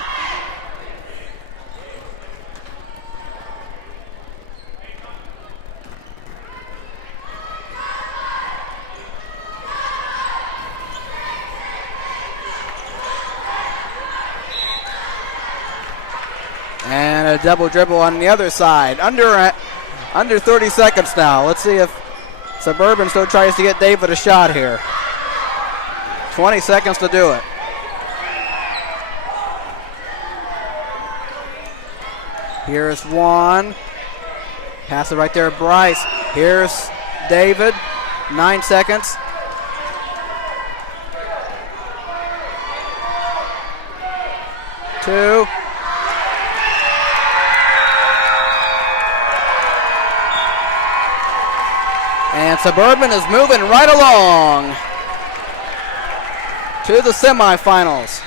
And a double dribble on the other side. Under 30 seconds now. Let's see if Suburban still tries to get David a shot here. 20 seconds to do it. Here's Juan. Pass it right there, Bryce. Here's David. 9 seconds. Two. And Suburban is moving right along to the semifinals.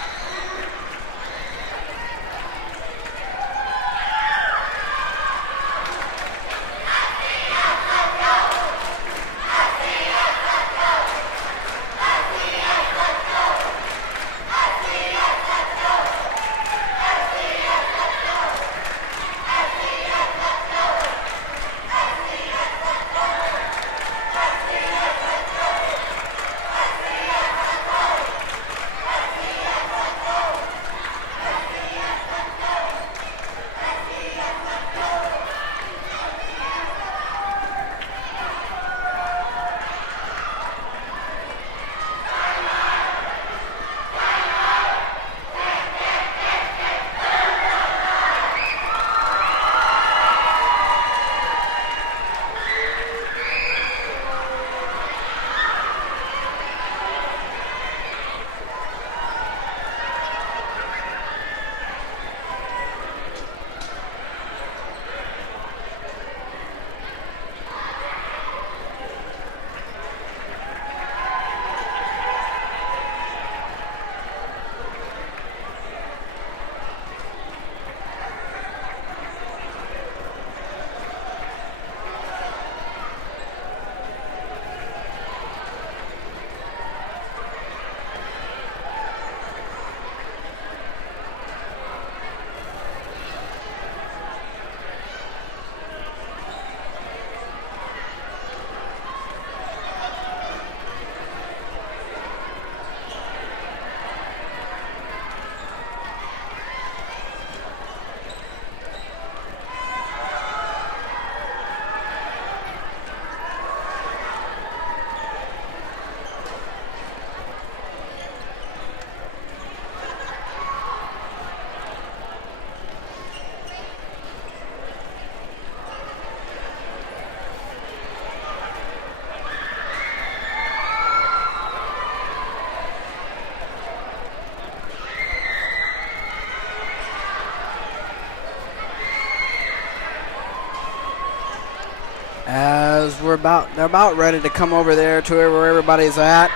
as they're about ready to come over there to where everybody's at,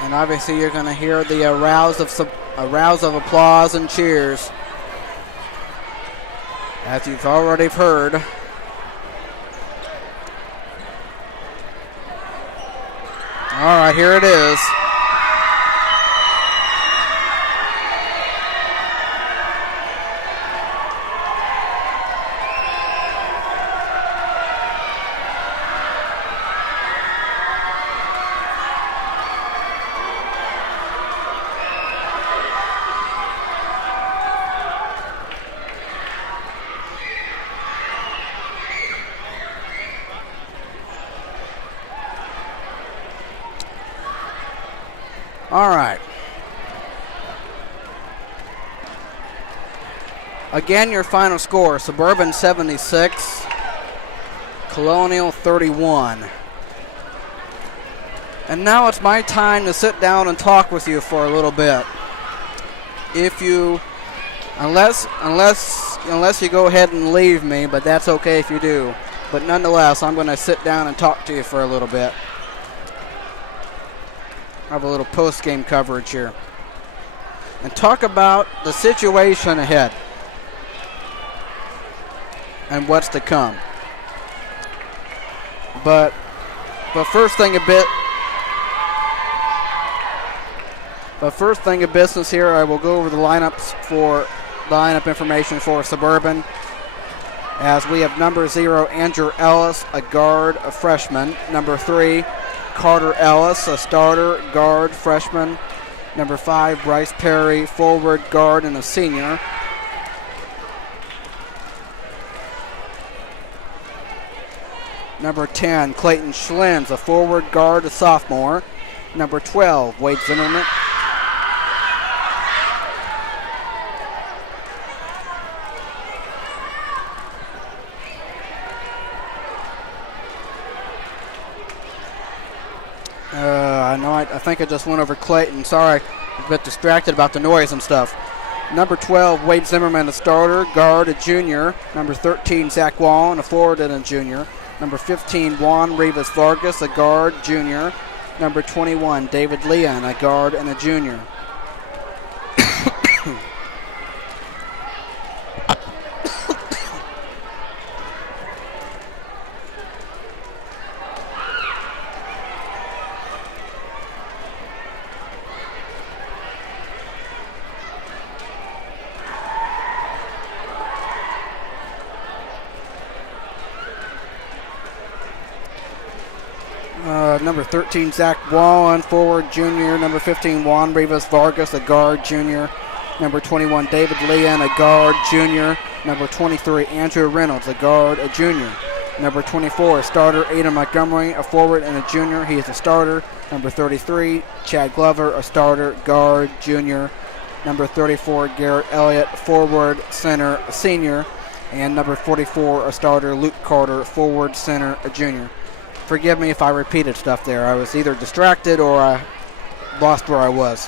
and obviously you're going to hear the rouse of applause and cheers, as you've already heard. All right, here it is. All right. Again, your final score, Suburban 76, Colonial 31. And now it's my time to sit down and talk with you for a little bit. Unless you go ahead and leave me, but that's okay if you do. But nonetheless, I'm going to sit down and talk to you for a little bit. Have a little post-game coverage here and talk about the situation ahead and what's to come. But first thing of business here, I will go over the lineup information for Suburban, as we have number 0, Andrew Ellis, a guard, a freshman. Number 3, Carter Ellis, a starter, guard, freshman. Number 5, Bryce Perry, forward, guard, and a senior. Number 10, Clayton Schlins, a forward, guard, a sophomore. Number 12, Wade Zimmerman. I think I just went over Clayton. Sorry, I was a bit distracted about the noise and stuff. Number 12, Wade Zimmerman, a starter, guard, a junior. Number 13, Zach Wallen, a forward and a junior. Number 15, Juan Rivas Vargas, a guard, junior. Number 21, David Leon, a guard and a junior. Number 13, Zach Wallen, forward, junior. Number 15, Juan Rivas Vargas, a guard, junior. Number 21, David Leon, a guard, junior. Number 23, Andrew Reynolds, a guard, a junior. Number 24, starter, Aidan Montgomery, a forward and a junior. He is a starter. Number 33, Chad Glover, a starter, guard, junior. Number 34, Garrett Elliott, forward, center, a senior. And number 44, a starter, Luke Carter, forward, center, a junior. Forgive me if I repeated stuff there. I was either distracted or I lost where I was.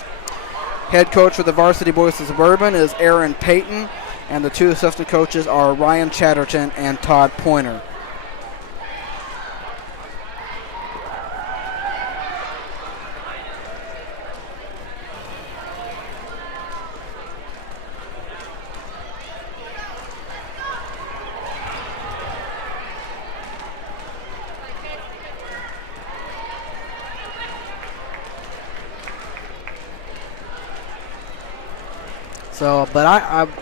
Head coach for the varsity boys of Suburban is Aaron Payton, and the 2 assistant coaches are Ryan Chatterton and Todd Pointer. So, but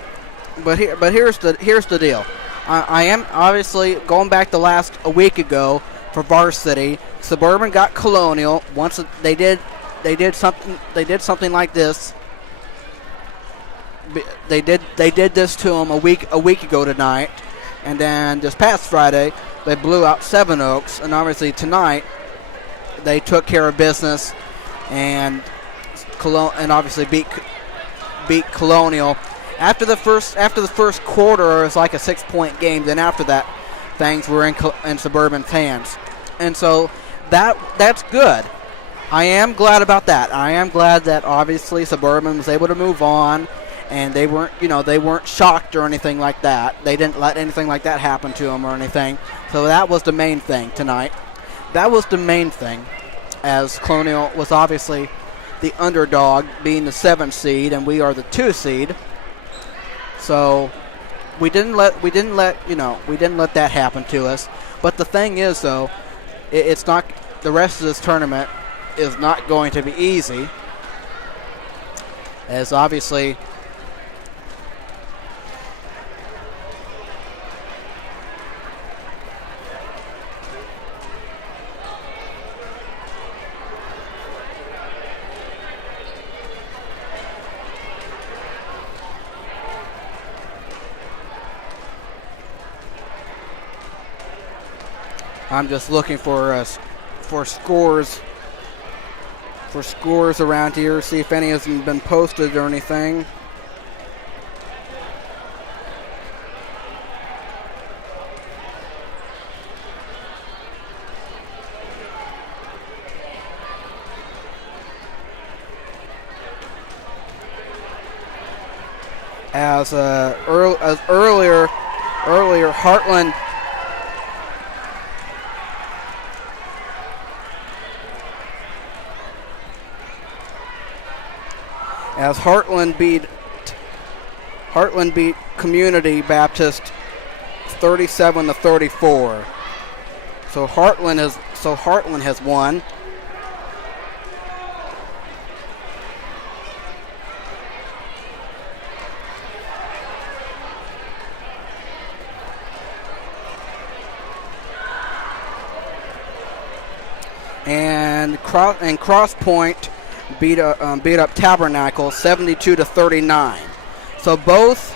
here's the deal. I am obviously going back to a week ago for varsity. Suburban got Colonial. Once they did something like this. They did this to them a week ago tonight, and then this past Friday they blew out Seven Oaks, and obviously tonight they took care of business and obviously beat Colonial. After the first quarter, it was like a 6-point game. Then after that, things were in Suburban's hands, and so that's good. I am glad about that. I am glad that obviously Suburban was able to move on and they weren't shocked or anything like that. They didn't let anything like that happen to them or anything. So that was the main thing tonight. That was the main thing, as Colonial was obviously the underdog, being the 7th seed, and we are the 2 seed. So we didn't let that happen to us. But the thing is, though, it's not. The rest of this tournament is not going to be easy, as obviously. I'm just looking for scores around here, see if any has been posted or anything. As earlier Heartland. As Heartland beat Community Baptist 37-34. So Heartland has won. And Cross Point beat up Tabernacle 72-39. So both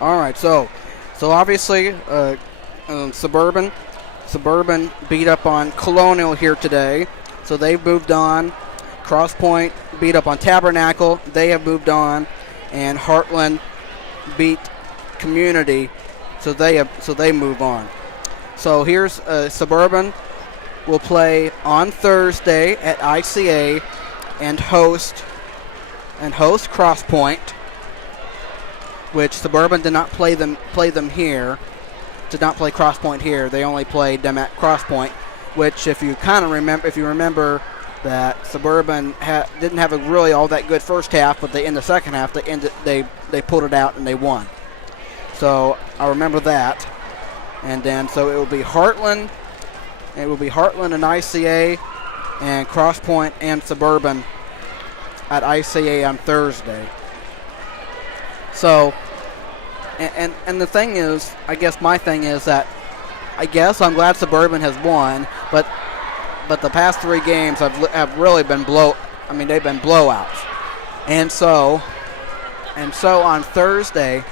all right, so obviously Suburban beat up on Colonial here today, so they've moved on. Cross Point beat up on Tabernacle, they have moved on, and Heartland beat Community, so they move on. So here's Suburban will play on Thursday at ICA and host Cross Point, which Suburban did not play them here. Did not play Cross Point here. They only played them at Cross Point, which if you remember that Suburban didn't have a really all that good first half, but in the second half they pulled it out and they won. So I remember that. And then so it will be Heartland. It will be Heartland and ICA, and Cross Point and Suburban at ICA on Thursday. So. And the thing is, I guess my thing is that I'm glad Suburban has won, but the past 3 games have really been they've been blowouts. And so on Thursday,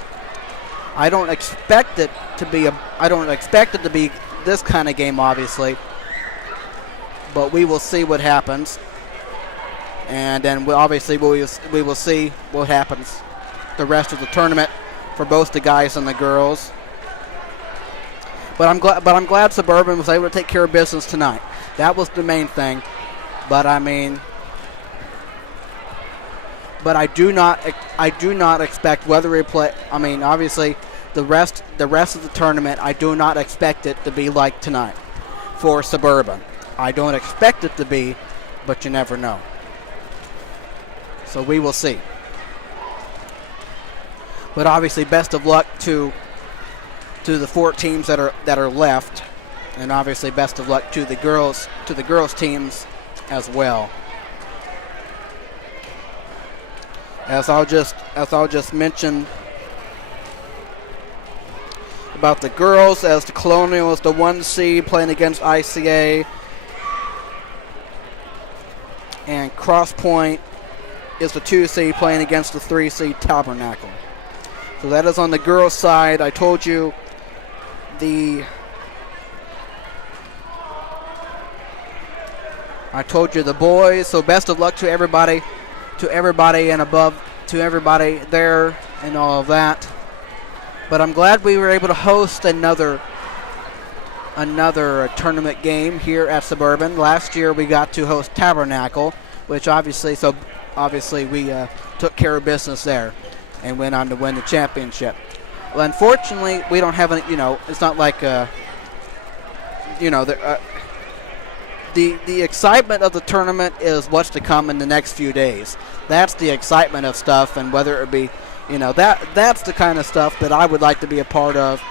I don't expect it to be this kind of game, obviously. But we will see what happens. And then we will see what happens the rest of the tournament for both the guys and the girls. But I'm glad Suburban was able to take care of business tonight. That was the main thing. But I do not expect whether we play. Obviously, the rest of the tournament, I do not expect it to be like tonight for Suburban. I don't expect it to be, but you never know. So we will see. But obviously, best of luck to the 4 teams that are left, and obviously best of luck to the girls teams as well. As I'll just mention about the girls, as the Colonial is the 1 seed playing against ICA, and Cross Point is the 2 seed playing against the 3 seed Tabernacle. So that is on the girls' side. I told you I told you the boys. So best of luck to everybody and above, to everybody there and all of that. But I'm glad we were able to host another tournament game here at Suburban. Last year we got to host Tabernacle, which obviously we took care of business there and went on to win the championship. Well, unfortunately, we don't have any, it's not like, the excitement of the tournament is what's to come in the next few days. That's the excitement of stuff, and whether it be, that's the kind of stuff that I would like to be a part of.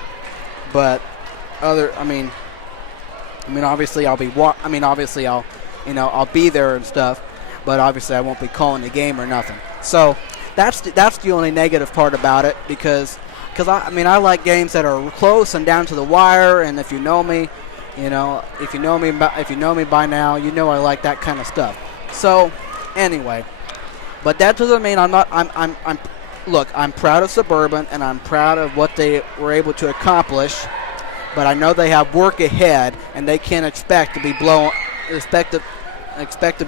But obviously I'll be, I'll be there and stuff, but obviously I won't be calling the game or nothing. So that's the only negative part about it, because I like games that are close and down to the wire, and if you know me, if you know me by now, I like that kind of stuff. So anyway, but that doesn't mean I'm proud of Suburban, and I'm proud of what they were able to accomplish. But I know they have work ahead, and they can't expect to be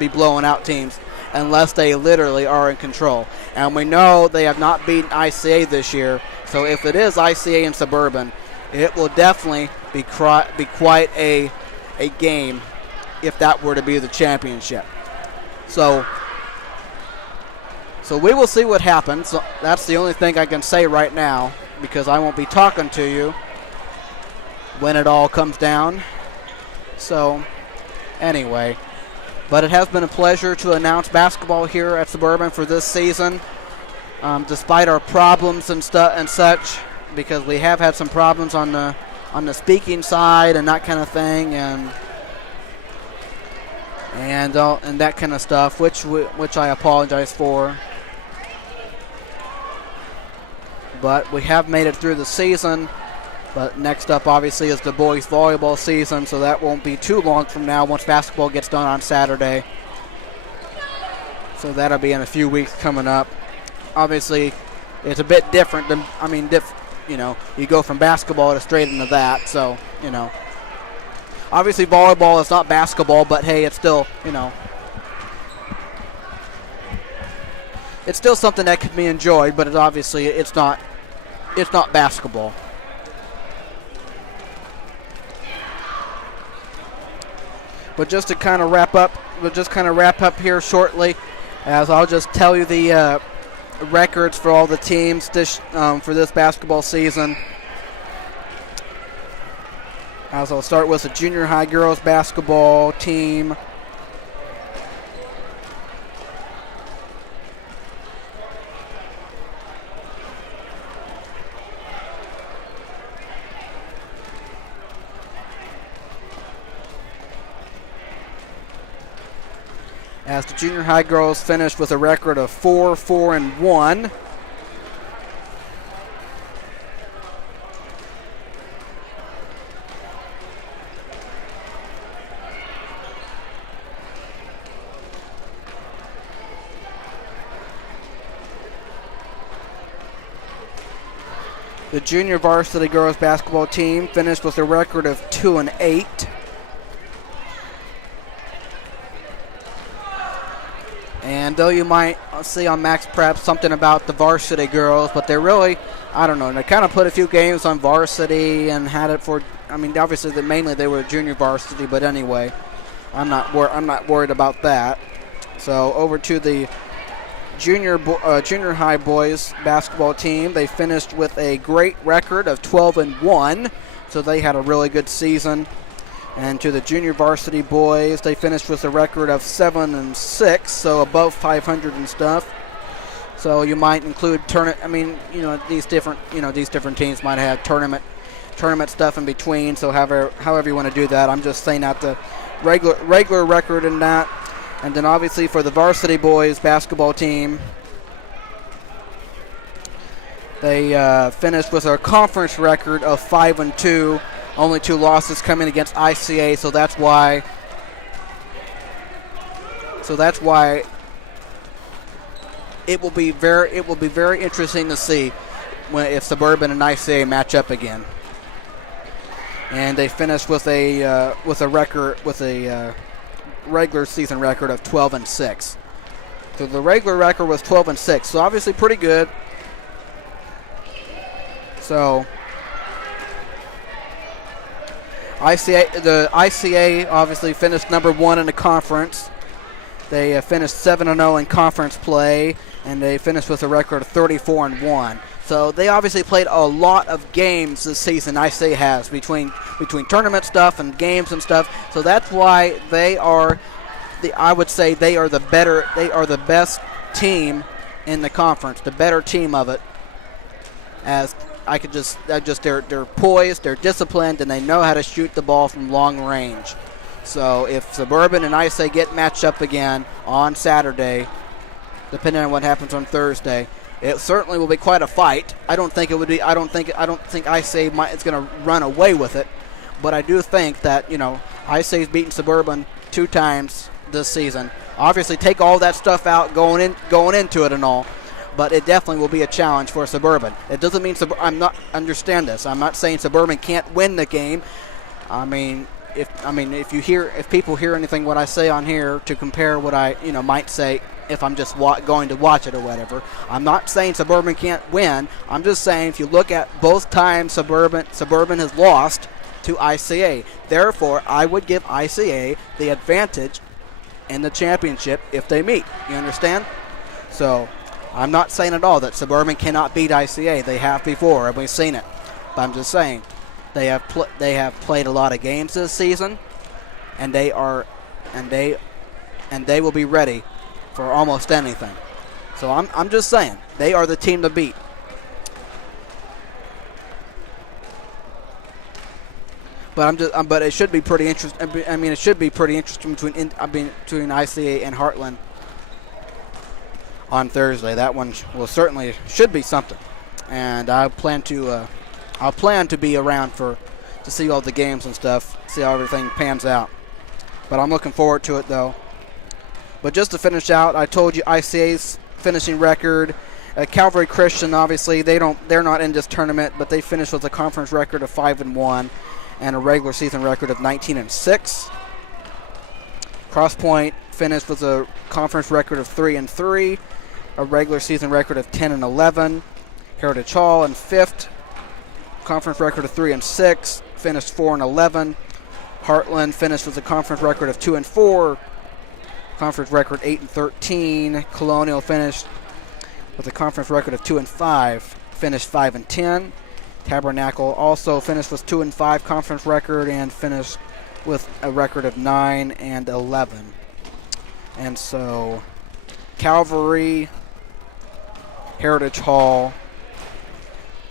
blowing out teams unless they literally are in control. And we know they have not beaten ICA this year, so if it is ICA and Suburban, it will definitely be quite a game if that were to be the championship. So we will see what happens. So that's the only thing I can say right now, because I won't be talking to you when it all comes down. So anyway, but it has been a pleasure to announce basketball here at Suburban for this season, despite our problems and such, because we have had some problems on the speaking side and that kind of thing, and that kind of stuff, which I apologize for. But we have made it through the season. But next up, obviously, is the boys' volleyball season, so that won't be too long from now once basketball gets done on Saturday. So that'll be in a few weeks coming up. Obviously, it's a bit different than, you go from basketball to straight into that. So, obviously volleyball is not basketball, but hey, it's still, it's still something that can be enjoyed, but it's not basketball. But just to kind of wrap up here shortly, as I'll just tell you the records for all the teams for this basketball season. As I'll start with the junior high girls basketball team. As the junior high girls finished with a record of 4-4-1. The junior varsity girls basketball team finished with a record of 2-8. And though you might see on Max Prep something about the varsity girls, but they're really, I don't know, they kind of put a few games on varsity and had it for, obviously mainly they were junior varsity, but anyway, I'm not worried about that. So over to the junior high boys basketball team. They finished with a great record of 12-1, so they had a really good season. And to the junior varsity boys, they finished with a record of 7-6, so above 500 and stuff. So you might include these different teams might have tournament stuff in between. So however you want to do that, I'm just saying out the regular record in that. And then obviously for the varsity boys basketball team, they finished with a conference record of 5-2. Only 2 losses coming against ICA, so that's why it will be very interesting to see if Suburban and ICA match up again. And they finished with a regular season record of 12-6. So the regular record was 12-6. So obviously pretty good. So the ICA obviously finished number 1 in the conference. They finished 7-0 in conference play, and they finished with a record of 34-1. So they obviously played a lot of games this season. ICA has between tournament stuff and games and stuff. So that's why they are I would say they are the best team in the conference, the better team of it. As I could they're poised, they're disciplined, and they know how to shoot the ball from long range. So if Suburban and ICA get matched up again on Saturday, depending on what happens on Thursday, it certainly will be quite a fight. I don't think ICA is going to run away with it, but I do think that ICA's beaten Suburban 2 times this season. Obviously, take all that stuff out going into it and all, but it definitely will be a challenge for Suburban. It doesn't mean understand this. I'm not saying Suburban can't win the game. If people hear anything what I say on here to compare what I might say if I'm just going to watch it or whatever, I'm not saying Suburban can't win. I'm just saying if you look at both times Suburban has lost to ICA. Therefore, I would give ICA the advantage in the championship if they meet. You understand? So I'm not saying at all that Suburban cannot beat ICA. They have before, and we've seen it. But I'm just saying they have played a lot of games this season, and they will be ready for almost anything. So I'm just saying they are the team to beat. But it should be pretty interesting. It should be pretty interesting between ICA and Heartland on Thursday. That one should be something, and I plan to be around to see all the games and stuff, see how everything pans out. But I'm looking forward to it though. But just to finish out, I told you ICA's finishing record. Calvary Christian, obviously they're not in this tournament, but they finished with a conference record of 5-1. And a regular season record of 19-6. Cross Point finished with a conference record of 3-3, a regular season record of 10-11. Heritage Hall in 5th, conference record of 3-6, finished 4-11. Heartland finished with a conference record of 2-4, conference record 8-13. Colonial finished with a conference record of 2-5, finished 5-10. Tabernacle also finished with 2-5 conference record and finished with a record of 9-11. And so Calvary, Heritage Hall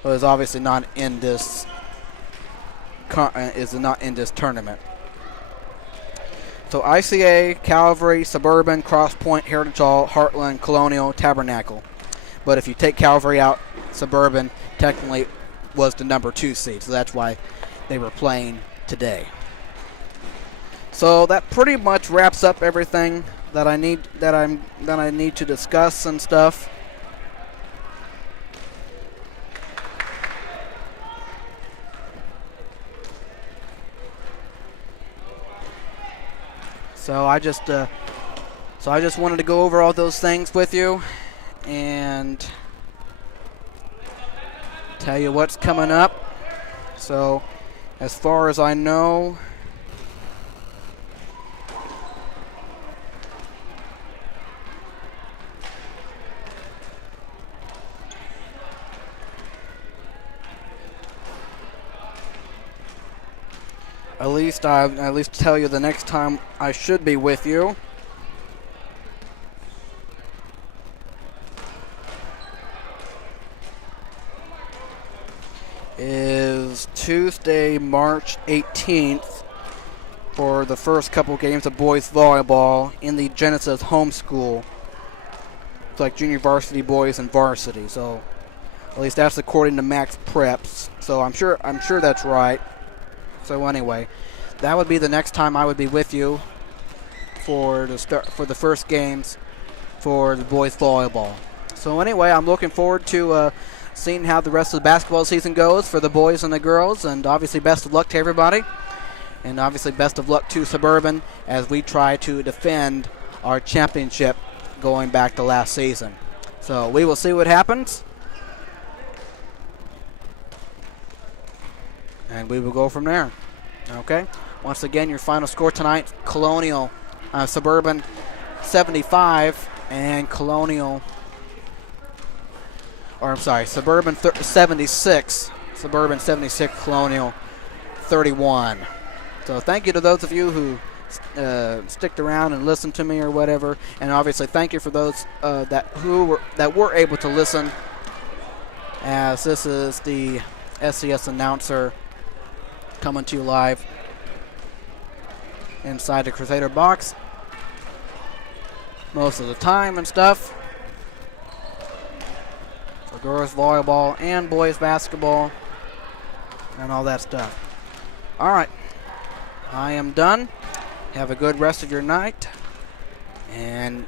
is obviously not in this tournament. So ICA, Calvary, Suburban, Cross Point, Heritage Hall, Heartland, Colonial, Tabernacle. But if you take Calvary out, Suburban technically was the number 2 seed, so that's why they were playing today. So that pretty much wraps up everything that I need to discuss and stuff. So I just wanted to go over all those things with you and tell you what's coming up. So as far as I know, at least tell you the next time I should be with you. Is Tuesday, March 18th for the first couple games of boys volleyball in the Genesis home school. It's like junior varsity boys and varsity. So at least that's according to Max Preps. So I'm sure that's right. So anyway, that would be the next time I would be with you for the first games for the boys volleyball. So anyway, I'm looking forward to seeing how the rest of the basketball season goes for the boys and the girls, and obviously best of luck to everybody. And obviously best of luck to Suburban as we try to defend our championship going back to last season. So we will see what happens. And we will go from there. Okay. Once again, your final score tonight, Suburban 75 and Suburban 76. Suburban 76, Colonial 31. So thank you to those of you who sticked around and listened to me or whatever, and obviously thank you for those that were able to listen, as this is the SCS announcer coming to you live inside the Crusader box most of the time and stuff for girls volleyball and boys basketball and all that stuff. All right, I am done. Have a good rest of your night and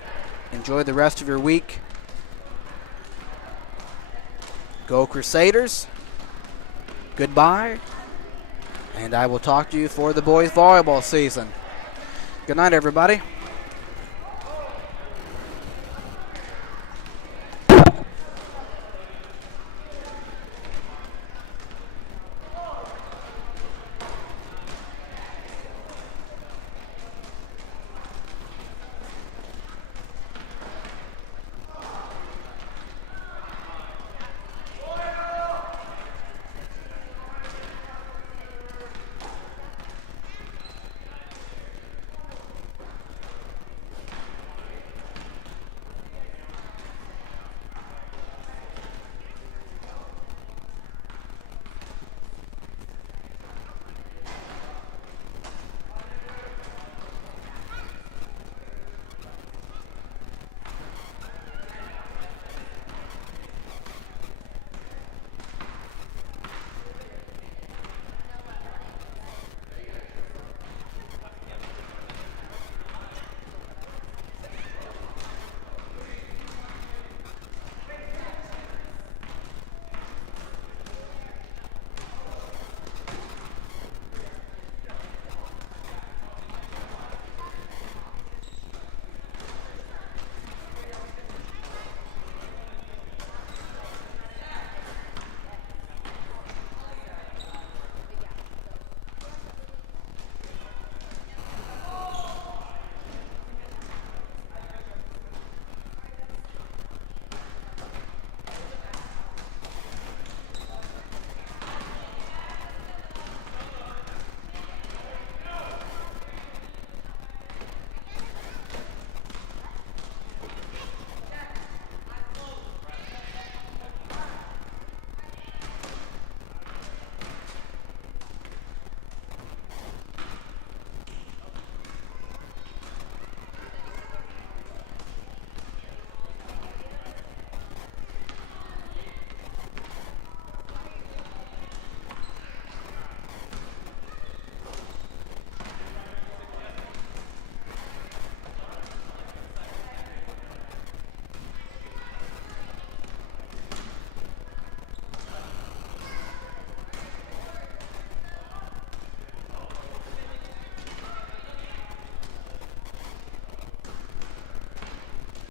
enjoy the rest of your week. Go Crusaders. Goodbye. And I will talk to you for the boys volleyball season. Good night, everybody.